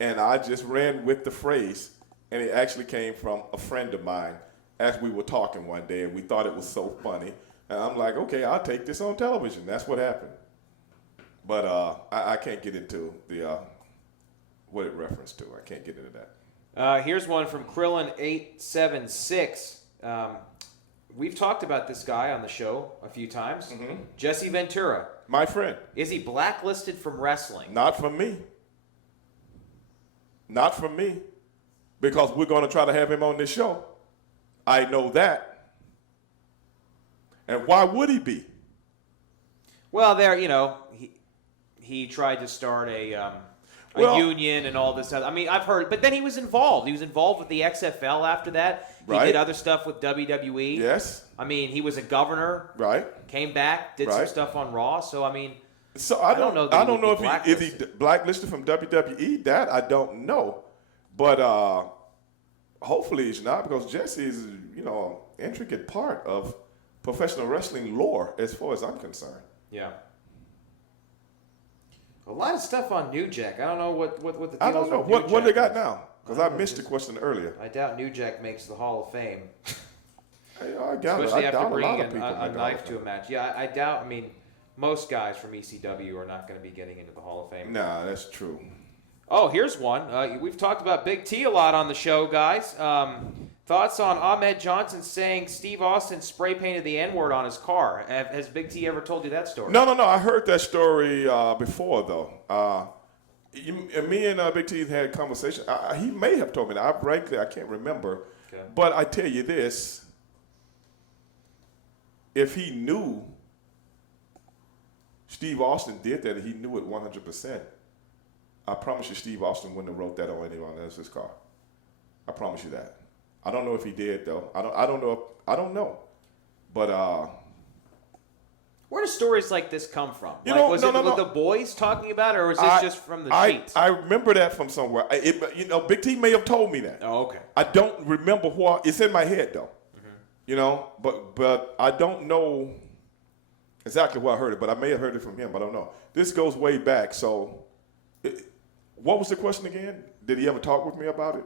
And I just ran with the phrase. And it actually came from a friend of mine as we were talking one day. And we thought it was so funny. And I'm like, okay, I'll take this on television. That's what happened. But I can't get into the what it referenced to. I can't get into that. Here's one from Krillin876. We've talked about this guy on the show a few times. Mm-hmm. Jesse Ventura. My friend. Is he blacklisted from wrestling? Not from me. Not from me. Because we're going to try to have him on this show. I know that. And why would he be? Well, he tried to start a union and all this other. I mean, I've heard, but then he was involved. He was involved with the XFL after that. He did other stuff with WWE. Yes. I mean, he was a governor. Right. Came back, did some stuff on Raw. So I mean, I don't know if he blacklisted from WWE. That I don't know, but hopefully he's not, because Jesse is an intricate part of professional wrestling lore as far as I'm concerned. Yeah. A lot of stuff on New Jack. I don't know what the deal is. I don't know. What they got now? Because I missed the question earlier. I doubt New Jack makes the Hall of Fame. I doubt Especially it. after bringing a knife to a match. Yeah, I doubt. I mean, most guys from ECW are not going to be getting into the Hall of Fame. Nah, that's true. Oh, here's one. We've talked about Big T a lot on the show, guys. Thoughts on Ahmed Johnson saying Steve Austin spray painted the N-word on his car? Has Big T ever told you that story? No. I heard that story before, though. Me and Big T had a conversation. He may have told me that. I can't remember. Okay. But I tell you this. If he knew Steve Austin did that, he knew it 100%, I promise you Steve Austin wouldn't have wrote that on anyone else's car. I promise you that. I don't know if he did, though. I don't know. But Where do stories like this come from? Was it the boys talking about it, or was this just from the sheets? I remember that from somewhere. Big T may have told me that. Oh, okay. I don't remember what. It's in my head, though. But I don't know exactly where I heard it, but I may have heard it from him. I don't know. This goes way back. So, what was the question again? Did he ever talk with me about it?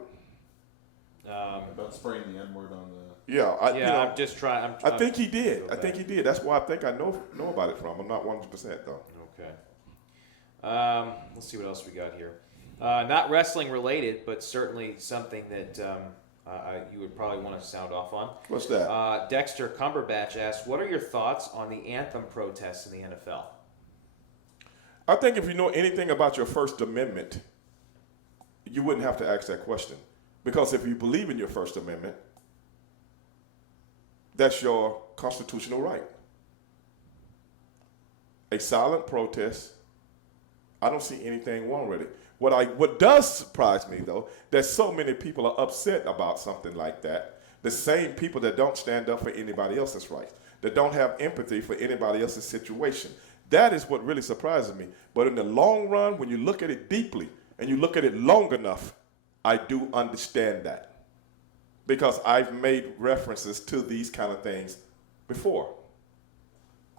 About spraying the N-word on the... Yeah, I'm just trying. I think he did. That's why I think I know about it from. I'm not 100% though. Okay. Let's see what else we got here. Not wrestling related, but certainly something that you would probably want to sound off on. What's that? Dexter Cumberbatch asked, "What are your thoughts on the Anthem protests in the NFL?" I think if you know anything about your First Amendment, you wouldn't have to ask that question, because if you believe in your First Amendment, that's your constitutional right. A silent protest, I don't see anything wrong with it. What does surprise me, though, that so many people are upset about something like that. The same people that don't stand up for anybody else's rights, that don't have empathy for anybody else's situation. That is what really surprises me. But in the long run, when you look at it deeply and you look at it long enough, I do understand that. Because I've made references to these kind of things before.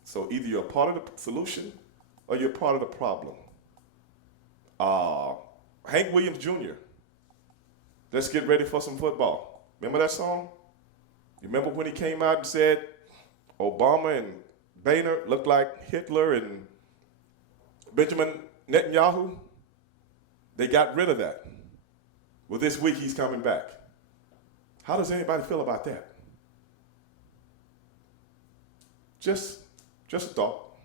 So either you're a part of the solution or you're part of the problem. Hank Williams Jr., let's get ready for some football. Remember that song? You remember when he came out and said Obama and Boehner looked like Hitler and Benjamin Netanyahu? They got rid of that. Well, this week he's coming back. How does anybody feel about that? Just a thought.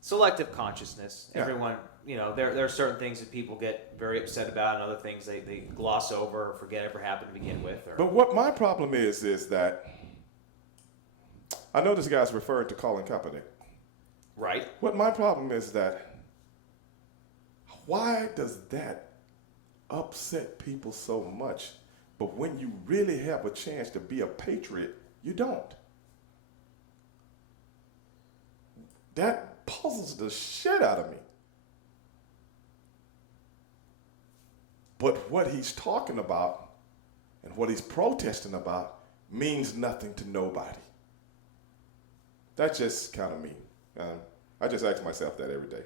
Selective consciousness. Yeah. Everyone, there are certain things that people get very upset about, and other things they gloss over or forget ever happened to begin with. But what my problem is that I know this guy's referring to Colin Kaepernick. Right. What my problem is that why does that upset people so much? But when you really have a chance to be a patriot, you don't. That puzzles the shit out of me. But what he's talking about and what he's protesting about means nothing to nobody. That's just kind of me. I just ask myself that every day.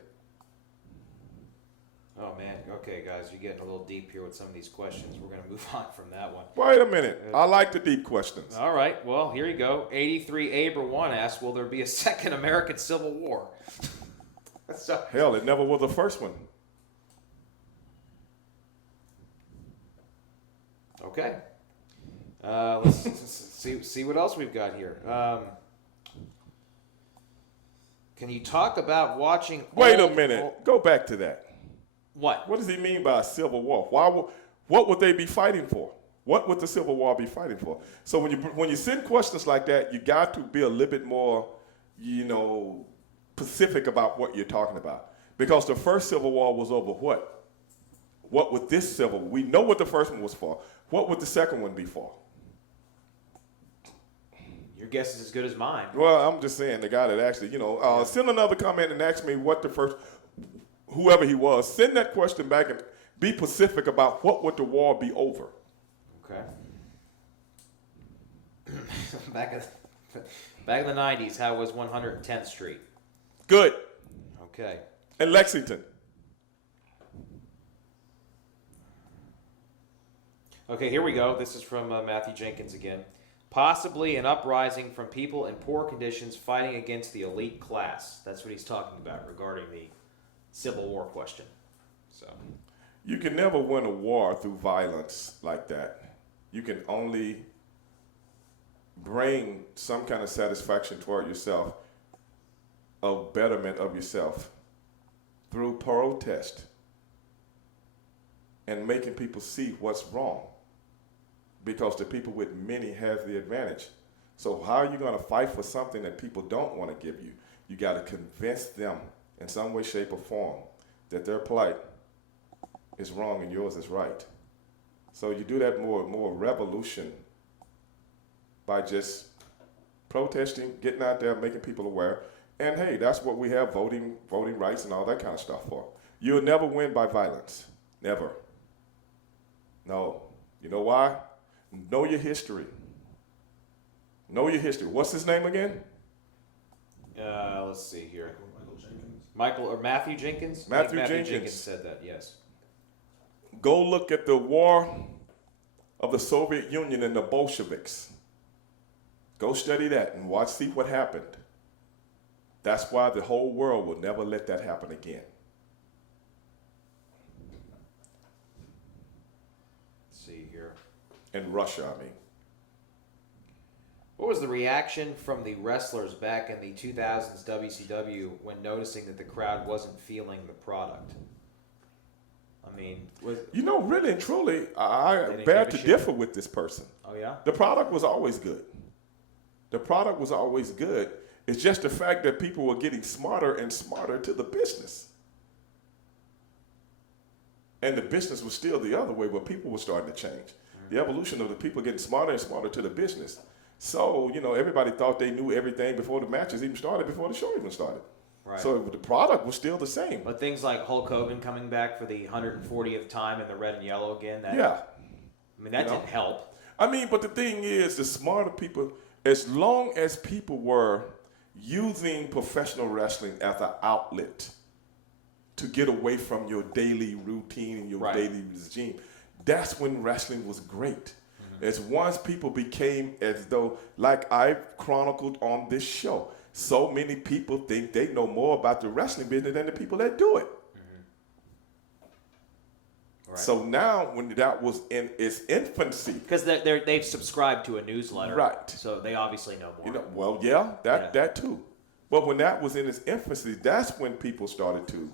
Oh, man. Okay, guys, you're getting a little deep here with some of these questions. We're going to move on from that one. Wait a minute. I like the deep questions. All right. Well, here you go. 83 Aber1 asks, will there be a second American Civil War? Hell, it never was the first one. Okay. Let's see what else we've got here. Can you talk about watching... Wait a minute. Go back to that. What? What does he mean by a civil war? What would they be fighting for? What would the Civil War be fighting for? So when you send questions like that, you got to be a little bit more, specific about what you're talking about. Because the first Civil War was over what? What would this Civil War? We know what the first one was for. What would the second one be for? Your guess is as good as mine. Well, I'm just saying, the guy that actually, send another comment and ask me what the first... Whoever he was, send that question back and be specific about what would the war be over. Okay. Back in the 90s, how was 110th Street? Good. Okay. And Lexington. Okay, here we go. This is from Matthew Jenkins again. Possibly an uprising from people in poor conditions fighting against the elite class. That's what he's talking about regarding the Civil War question. So you can never win a war through violence like that. You can only bring some kind of satisfaction toward yourself, a betterment of yourself, through protest and making people see what's wrong, because the people with many have the advantage. So how are you going to fight for something that people don't want to give you? You got to convince them in some way, shape, or form that their plight is wrong and yours is right. So you do that more revolution by just protesting, getting out there, making people aware, And hey, that's what we have voting rights and all that kind of stuff for. You'll never win by violence. Never. No. You know why? Know your history. Know your history. What's his name again? Let's see here. Matthew Jenkins? Matthew Jenkins said that, yes. Go look at the war of the Soviet Union and the Bolsheviks. Go study that and see what happened. That's why the whole world will never let that happen again. Let's see here. In Russia, I mean. What was the reaction from the wrestlers back in the 2000s WCW when noticing that the crowd wasn't feeling the product? I mean, really and truly, I beg to differ with this person. Oh, yeah? The product was always good. The product was always good. It's just the fact that people were getting smarter and smarter to the business. And the business was still the other way, but people were starting to change. Mm-hmm. The evolution of the people getting smarter and smarter to the business. So, everybody thought they knew everything before the matches even started, before the show even started. Right. So the product was still the same. But things like Hulk Hogan coming back for the 140th time in the red and yellow again, that didn't help. But the thing is, the smarter people, as long as people were using professional wrestling as an outlet to get away from your daily routine and your daily regime, that's when wrestling was great. As once people became as though, like I've chronicled on this show, so many people think they know more about the wrestling business than the people that do it. Mm-hmm. Right. So now, when that was in its infancy, because they've subscribed to a newsletter, right? So they obviously know more. That too. But when that was in its infancy, that's when people started to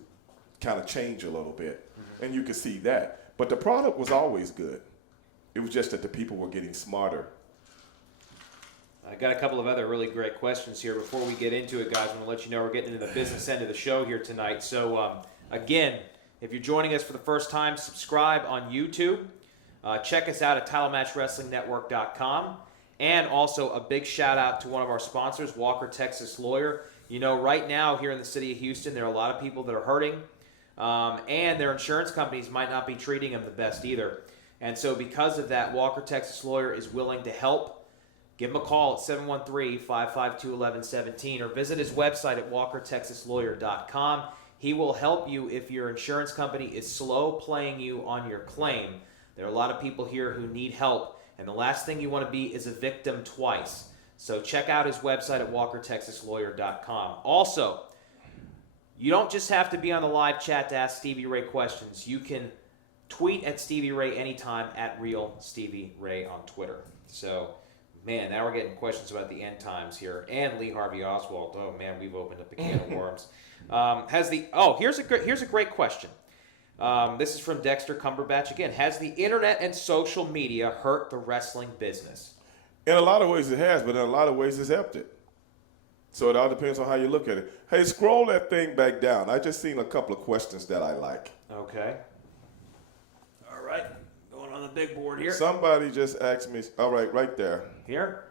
kind of change a little bit, and you can see that. But the product was always good. It was just that the people were getting smarter. I got a couple of other really great questions here. Before we get into it, guys, I want to let you know we're getting into the business end of the show here tonight. So, again, if you're joining us for the first time, subscribe on YouTube. Check us out at TitleMatchWrestlingNetwork.com. And also a big shout out to one of our sponsors, Walker Texas Lawyer. Right now here in the city of Houston, there are a lot of people that are hurting, and their insurance companies might not be treating them the best either. And so because of that, Walker Texas Lawyer is willing to help. Give him a call at 713-552-1117 or visit his website at walkertexaslawyer.com. He will help you if your insurance company is slow playing you on your claim. There are a lot of people here who need help, and the last thing you want to be is a victim twice. So check out his website at walkertexaslawyer.com. Also, you don't just have to be on the live chat to ask Stevie Ray questions. You can tweet at Stevie Ray anytime at Real Stevie Ray on Twitter. So, man, now we're getting questions about the end times here and Lee Harvey Oswald. Oh man, we've opened up a can of worms. Here's a great question. This is from Dexter Cumberbatch again. Has the internet and social media hurt the wrestling business? In a lot of ways it has, but in a lot of ways it's helped it. So it all depends on how you look at it. Hey, scroll that thing back down. I just seen a couple of questions that I like. Okay. All right. Going on the big board here. Somebody just asked me, all right, right there. Here?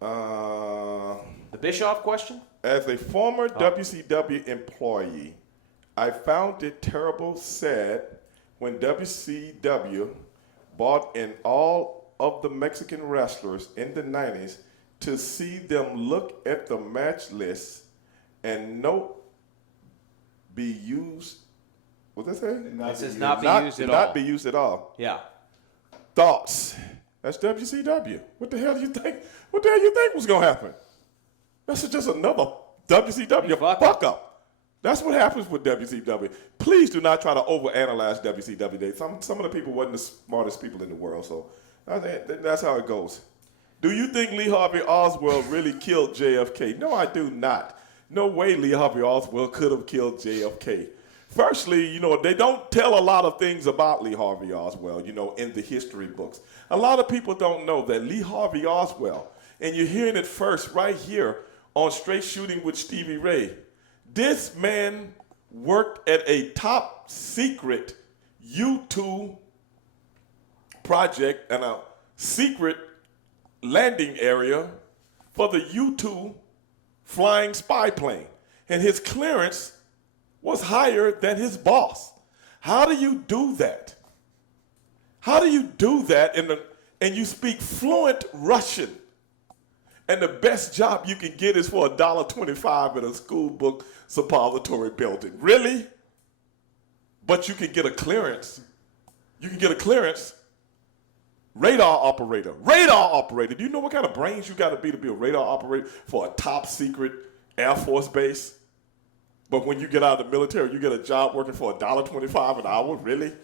The Bischoff question? As a former WCW employee, I found it terrible sad when WCW bought in all of the Mexican wrestlers in the 90s to see them look at the match list and not be used. What's that say? It says not be used at all. Not be used at all. Yeah. Thoughts? That's WCW. What the hell do you think? What the hell you think was gonna happen? That's just another WCW fuck up. That's what happens with WCW. Please do not try to overanalyze WCW. Some of the people wasn't the smartest people in the world, so I think that's how it goes. Do you think Lee Harvey Oswald really killed JFK? No, I do not. No way Lee Harvey Oswald could have killed JFK. Firstly, they don't tell a lot of things about Lee Harvey Oswald, in the history books. A lot of people don't know that Lee Harvey Oswald, and you're hearing it first right here on Straight Shooting with Stevie Ray. This man worked at a top secret U-2 project and a secret landing area for the U-2 flying spy plane. and his clearance was higher than his boss. How do you do that? How do you do that and you speak fluent Russian? And the best job you can get is for $1.25 in a school book suppository building. Really? But you can get a clearance. You can get a clearance. Radar operator. Radar operator. Do you know what kind of brains you got to be a radar operator for a top secret Air Force base? But when you get out of the military, you get a job working for $1.25 an hour? Really?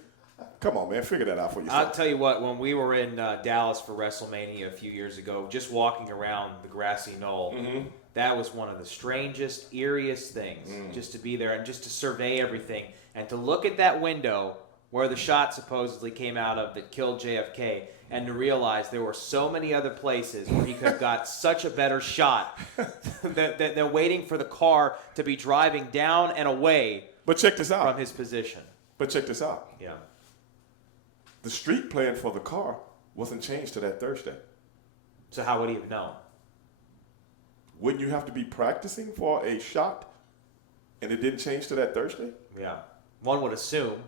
Come on, man. Figure that out for yourself. I'll tell you what, when we were in Dallas for WrestleMania a few years ago, just walking around the grassy knoll, that was one of the strangest, eeriest things, just to be there and just to survey everything and to look at that window where the shot supposedly came out of that killed JFK and to realize there were so many other places where he could have got such a better shot than waiting for the car to be driving down and away But check this out. from his position. But check this out. Yeah. The street plan for the car wasn't changed to that Thursday. So how would he have known? Wouldn't you have to be practicing for a shot and it didn't change to that Thursday? Yeah. One would assume.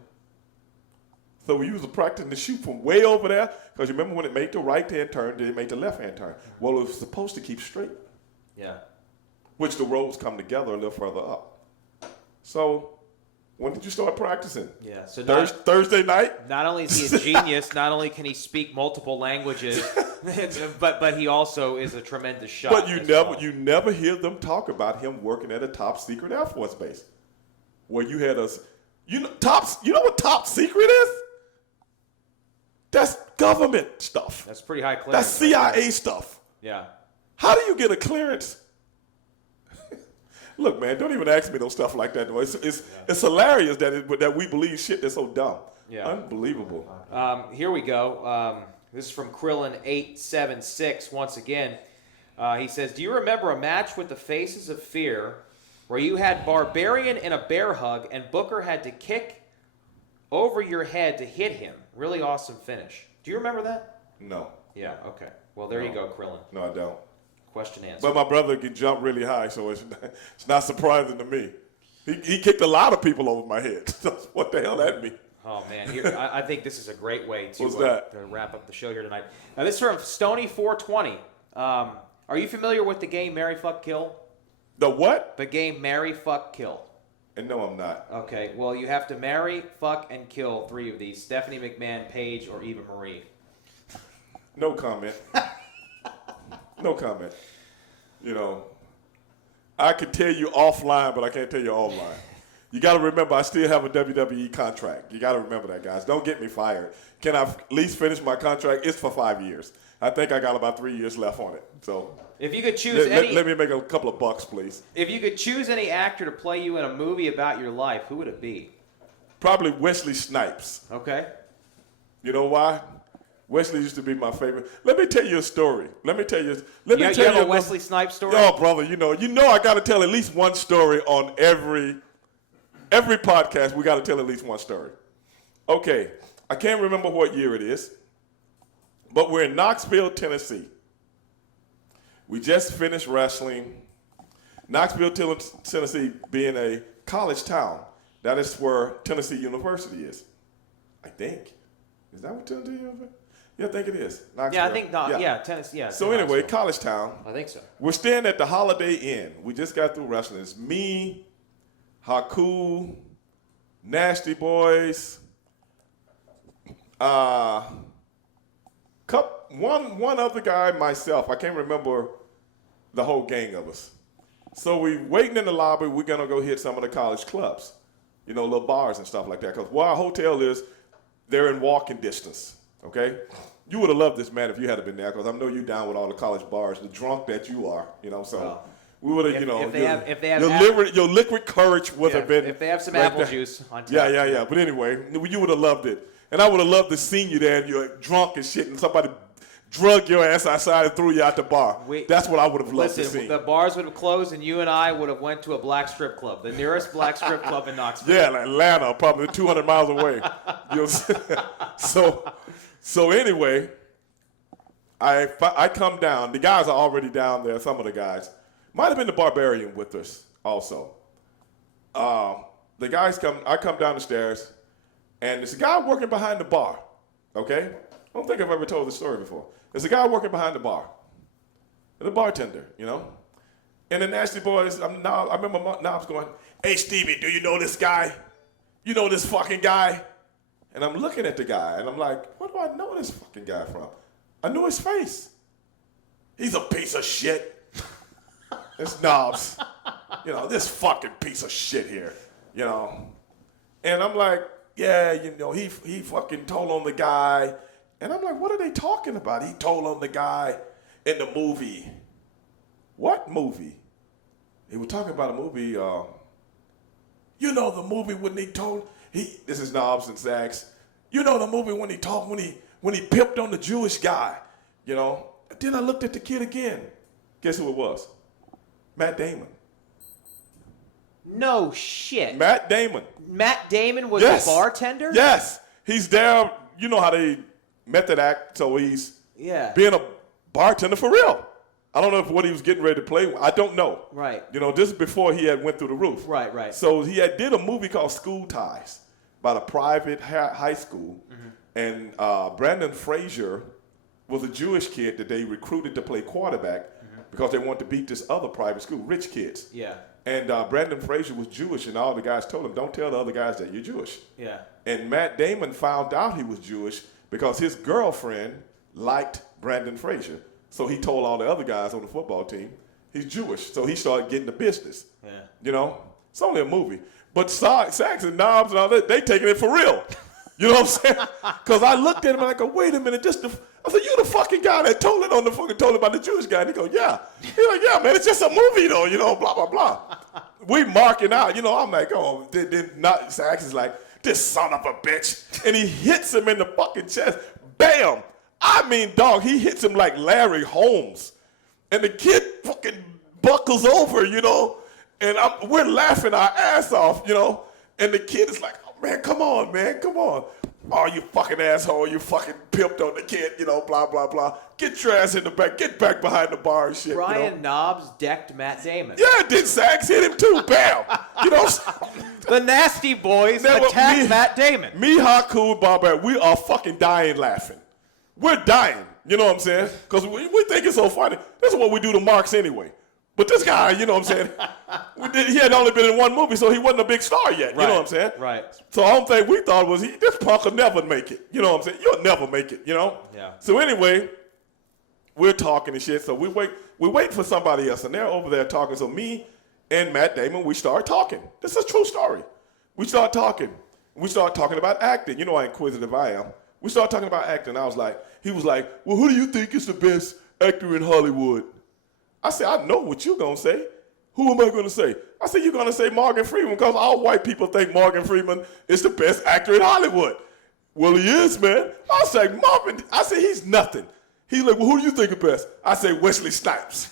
So you was practicing to shoot from way over there because you remember when it made the right-hand turn, did it make the left-hand turn? Well, it was supposed to keep straight. Yeah. Which the roads come together a little further up. So when did you start practicing? Yeah. So Thursday night? Not only is he a genius, not only can he speak multiple languages, but he also is a tremendous shot. But you never hear them talk about him working at a top secret Air Force base. Where you had us, you know what top secret is? That's government stuff. That's pretty high clearance. That's CIA stuff. Yeah. How do you get a clearance? Look, man, don't even ask me no stuff like that. It's hilarious that we believe shit that's so dumb. Yeah. Unbelievable. Here we go. This is from Krillin876 once again. He says, do you remember a match with the Faces of Fear where you had Barbarian in a bear hug and Booker had to kick over your head to hit him? Really awesome finish. Do you remember that? No. Yeah, okay. Well, there you go, Krillin. No, I don't. Question answered. But my brother can jump really high, so it's not surprising to me. He kicked a lot of people over my head. What the hell that mean? Oh, man. Here, I think this is a great way to wrap up the show here tonight. Now, this is from Stony420. Are you familiar with the game Marry, Fuck, Kill? The what? The game Marry, Fuck, Kill. And no, I'm not. Okay, well, you have to marry, fuck, and kill 3 of these. Stephanie McMahon, Paige, or Eva Marie. No comment. No comment. You know, I could tell you offline, but I can't tell you online. You got to remember, I still have a WWE contract. You got to remember that, guys. Don't get me fired. Can I at least finish my contract? It's for 5 years. I think I got about 3 years left on it. So if you could choose let me make a couple of bucks, please. If you could choose any actor to play you in a movie about your life, who would it be? Probably Wesley Snipes. Okay. You know why? Wesley used to be my favorite. Let me tell you a story. You have a Wesley Snipes story? Oh, brother, you know I got to tell at least one story on every podcast. We got to tell at least one story. Okay, I can't remember what year it is, but we're in Knoxville, Tennessee. We just finished wrestling. Knoxville, Tennessee being a college town. That is where Tennessee University is, I think. Is that what Tennessee University? Yeah, I think it is. Knoxville. Yeah, I think Tennessee. Yeah. So anyway, college town. I think so. We're staying at the Holiday Inn. We just got through wrestling. It's me, Haku, Nasty Boys, one other guy, myself. I can't remember the whole gang of us. So we waiting in the lobby. We're gonna go hit some of the college clubs, little bars and stuff like that. Because where our hotel is, they're in walking distance. Okay, you would have loved this, man, if you had been there. Because I know you down with all the college bars, the drunk that you are. So we would have, your liquid courage would have been. If they have some apple juice on top. Yeah. But anyway, you would have loved it, and I would have loved to see you there, and you're drunk and shit, and somebody drug your ass outside and threw you out the bar. That's what I would have loved to see. The bars would have closed, and you and I would have went to a black strip club, the nearest black strip club in Knoxville. Yeah, like Atlanta, probably 200 miles away. So anyway, I come down. The guys are already down there. Some of the guys might have been the Barbarian with us also. the guys come. I come down the stairs, and there's a guy working behind the bar. Okay, I don't think I've ever told this story before. There's a guy working behind the bar, the bartender, you know. And the nasty boys. I remember Knobs going, "Hey Stevie, do you know this guy? You know this fucking guy?" And I'm looking at the guy, and I'm like, "What do I know this fucking guy from?" I knew his face. He's a piece of shit. It's Knobs. You know, this fucking piece of shit here, you know. And I'm like, yeah, you know, he fucking told on the guy. And I'm like, what are they talking about? He told on the guy in the movie. What movie? He was talking about a movie, you know the movie when he told, this is Knobs and Sachs. You know the movie when he talked, when he pimped on the Jewish guy, you know. Then I looked at the kid again. Guess who it was? Matt Damon. No shit. Matt Damon. Matt Damon was a bartender? Yes. He's there. You know how they method act, so he's being a bartender for real. I don't know if what he was getting ready to play. I don't know. Right. You know, this is before he had went through the roof. Right. So he did a movie called School Ties about a private high school. And Brandon Fraser was a Jewish kid that they recruited to play quarterback because they wanted to beat this other private school, rich kids. Yeah. And Brandon Fraser was Jewish, and all the guys told him, don't tell the other guys that you're Jewish. Yeah. And Matt Damon found out he was Jewish because his girlfriend liked Brandon Fraser. So he told all the other guys on the football team he's Jewish. So he started getting the business. Yeah. You know? It's only a movie. But Sachs and Knobs and all that, they taking it for real. You know what I'm saying? Because I looked at him and I go, wait a minute, I said, you the fucking guy that told about the Jewish guy. And he goes, yeah. He's like, yeah, man, it's just a movie though, you know, blah, blah, blah. We marking out, you know, I'm like, oh, not Sachs is like, this son of a bitch. And he hits him in the fucking chest. Bam. I mean, dog, he hits him like Larry Holmes. And the kid fucking buckles over, you know. And we're laughing our ass off, you know. And the kid is like, oh, man, come on, man, come on. Oh, you fucking asshole, you fucking pimped on the kid, you know, blah, blah, blah. Get your ass in the back, get back behind the bar and shit. Brian you know? Knobs decked Matt Damon. Yeah, did Sachs hit him too, bam. You know, the nasty boys attacked Matt Damon. Me, Haku, and Barbara, we are fucking dying laughing. We're dying, you know what I'm saying? Because we think it's so funny. This is what we do to Marks anyway. But this guy, you know what I'm saying? He had only been in one movie, so he wasn't a big star yet. You know what I'm saying? Right. So the only thing we thought was, this punk will never make it. You know what I'm saying? You'll never make it, you know? Yeah. So anyway, we're talking and shit. So we wait for somebody else, and they're over there talking. So me and Matt Damon, we start talking. This is a true story. We start talking. We start talking about acting. You know how inquisitive I am. We started talking about acting. He was like, well, who do you think is the best actor in Hollywood? I said, I know what you're going to say. Who am I going to say? I said, you're going to say Morgan Freeman because all white people think Morgan Freeman is the best actor in Hollywood. Well, he is, man. I was like, Marvin, I said, he's nothing. He's like, well, who do you think is best? I said, Wesley Snipes.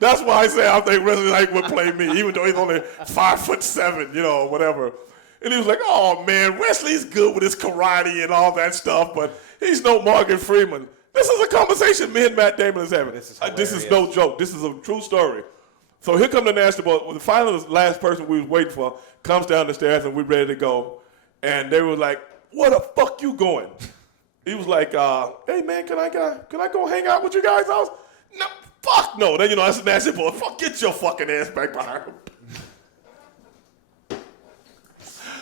That's why I say I think Wesley Snipes would play me, even though he's only 5'7", you know, whatever. And he was like, oh, man, Wesley's good with his karate and all that stuff, but he's no Morgan Freeman. This is a conversation me and Matt Damon is having. This is no joke. This is a true story. So here come the nasty boy. Well, finally, the last person we was waiting for comes down the stairs, and we're ready to go. And they were like, where the fuck you going? He was like, hey, man, can I go hang out with you guys' house? No, fuck no. Then, you know, that's a nasty boy. Fuck, get your fucking ass back behind him.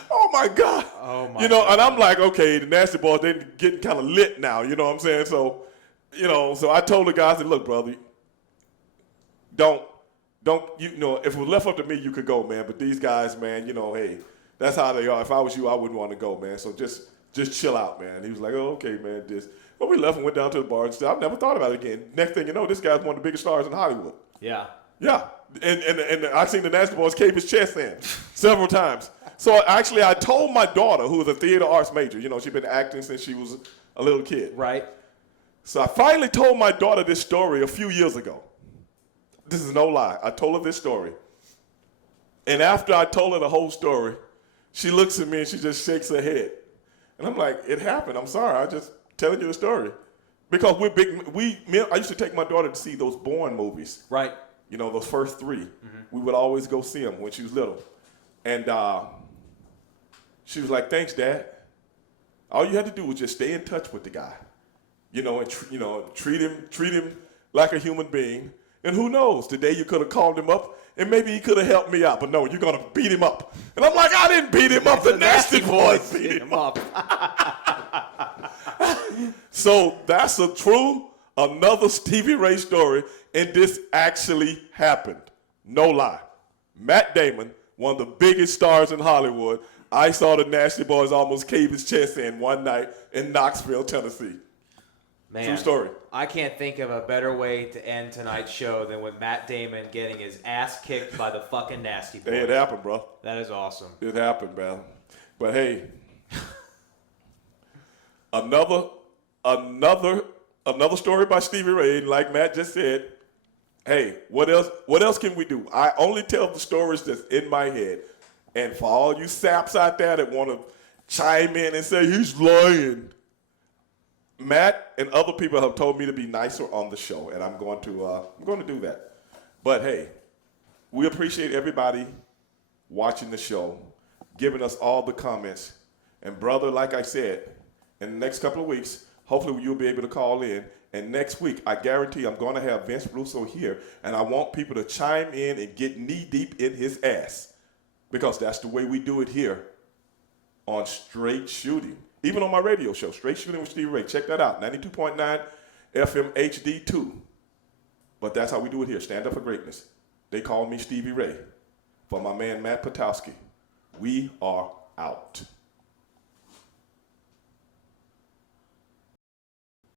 Oh my God. Oh my. You know, and I'm like, okay, the nasty boys, they getting kind of lit now, you know what I'm saying? So, you know, so I told the guys, I said, look, brother, don't, you know, if it was left up to me, you could go, man. But these guys, man, you know, hey, that's how they are. If I was you, I wouldn't want to go, man. So just chill out, man. He was like, oh, okay, man, Well, we left and went down to the bar and stuff. I've never thought about it again. Next thing you know, this guy's one of the biggest stars in Hollywood. Yeah. Yeah. And I've seen the nasty boys cave his chest in several times. So actually, I told my daughter, who was a theater arts major, you know, she'd been acting since she was a little kid. Right. So I finally told my daughter this story a few years ago. This is no lie. I told her this story. And after I told her the whole story, she looks at me and she just shakes her head. And I'm like, it happened. I'm sorry. I'm just telling you the story. Because we're big. I used to take my daughter to see those Bourne movies. Right. You know, those first 3. We would always go see him when she was little. And she was like, thanks, Dad. All you had to do was just stay in touch with the guy. You know, and treat him like a human being. And who knows, today you could have called him up and maybe he could have helped me out. But no, you're going to beat him up. And I'm like, I didn't beat him up. The Nasty Boys beat him up. So that's another Stevie Ray story. And this actually happened. No lie. Matt Damon, one of the biggest stars in Hollywood, I saw the Nasty Boys almost cave his chest in one night in Knoxville, Tennessee. Man, true story. I can't think of a better way to end tonight's show than with Matt Damon getting his ass kicked by the fucking Nasty Boys. Hey, it happened, bro. That is awesome. It happened, man. But hey, another story by Stevie Ray, like Matt just said. Hey, what else can we do? I only tell the stories that's in my head. And for all you saps out there that want to chime in and say he's lying, Matt and other people have told me to be nicer on the show, and I'm going to do that. But hey, we appreciate everybody watching the show, giving us all the comments. And brother, like I said, in the next couple of weeks, hopefully you'll be able to call in. And next week, I guarantee I'm going to have Vince Russo here, and I want people to chime in and get knee-deep in his ass, because that's the way we do it here on Straight Shooting. Even on my radio show, Straight Shooting with Stevie Ray. Check that out, 92.9 FM HD2. But that's how we do it here, Stand Up for Greatness. They call me Stevie Ray. For my man, Matt Topolski, we are out.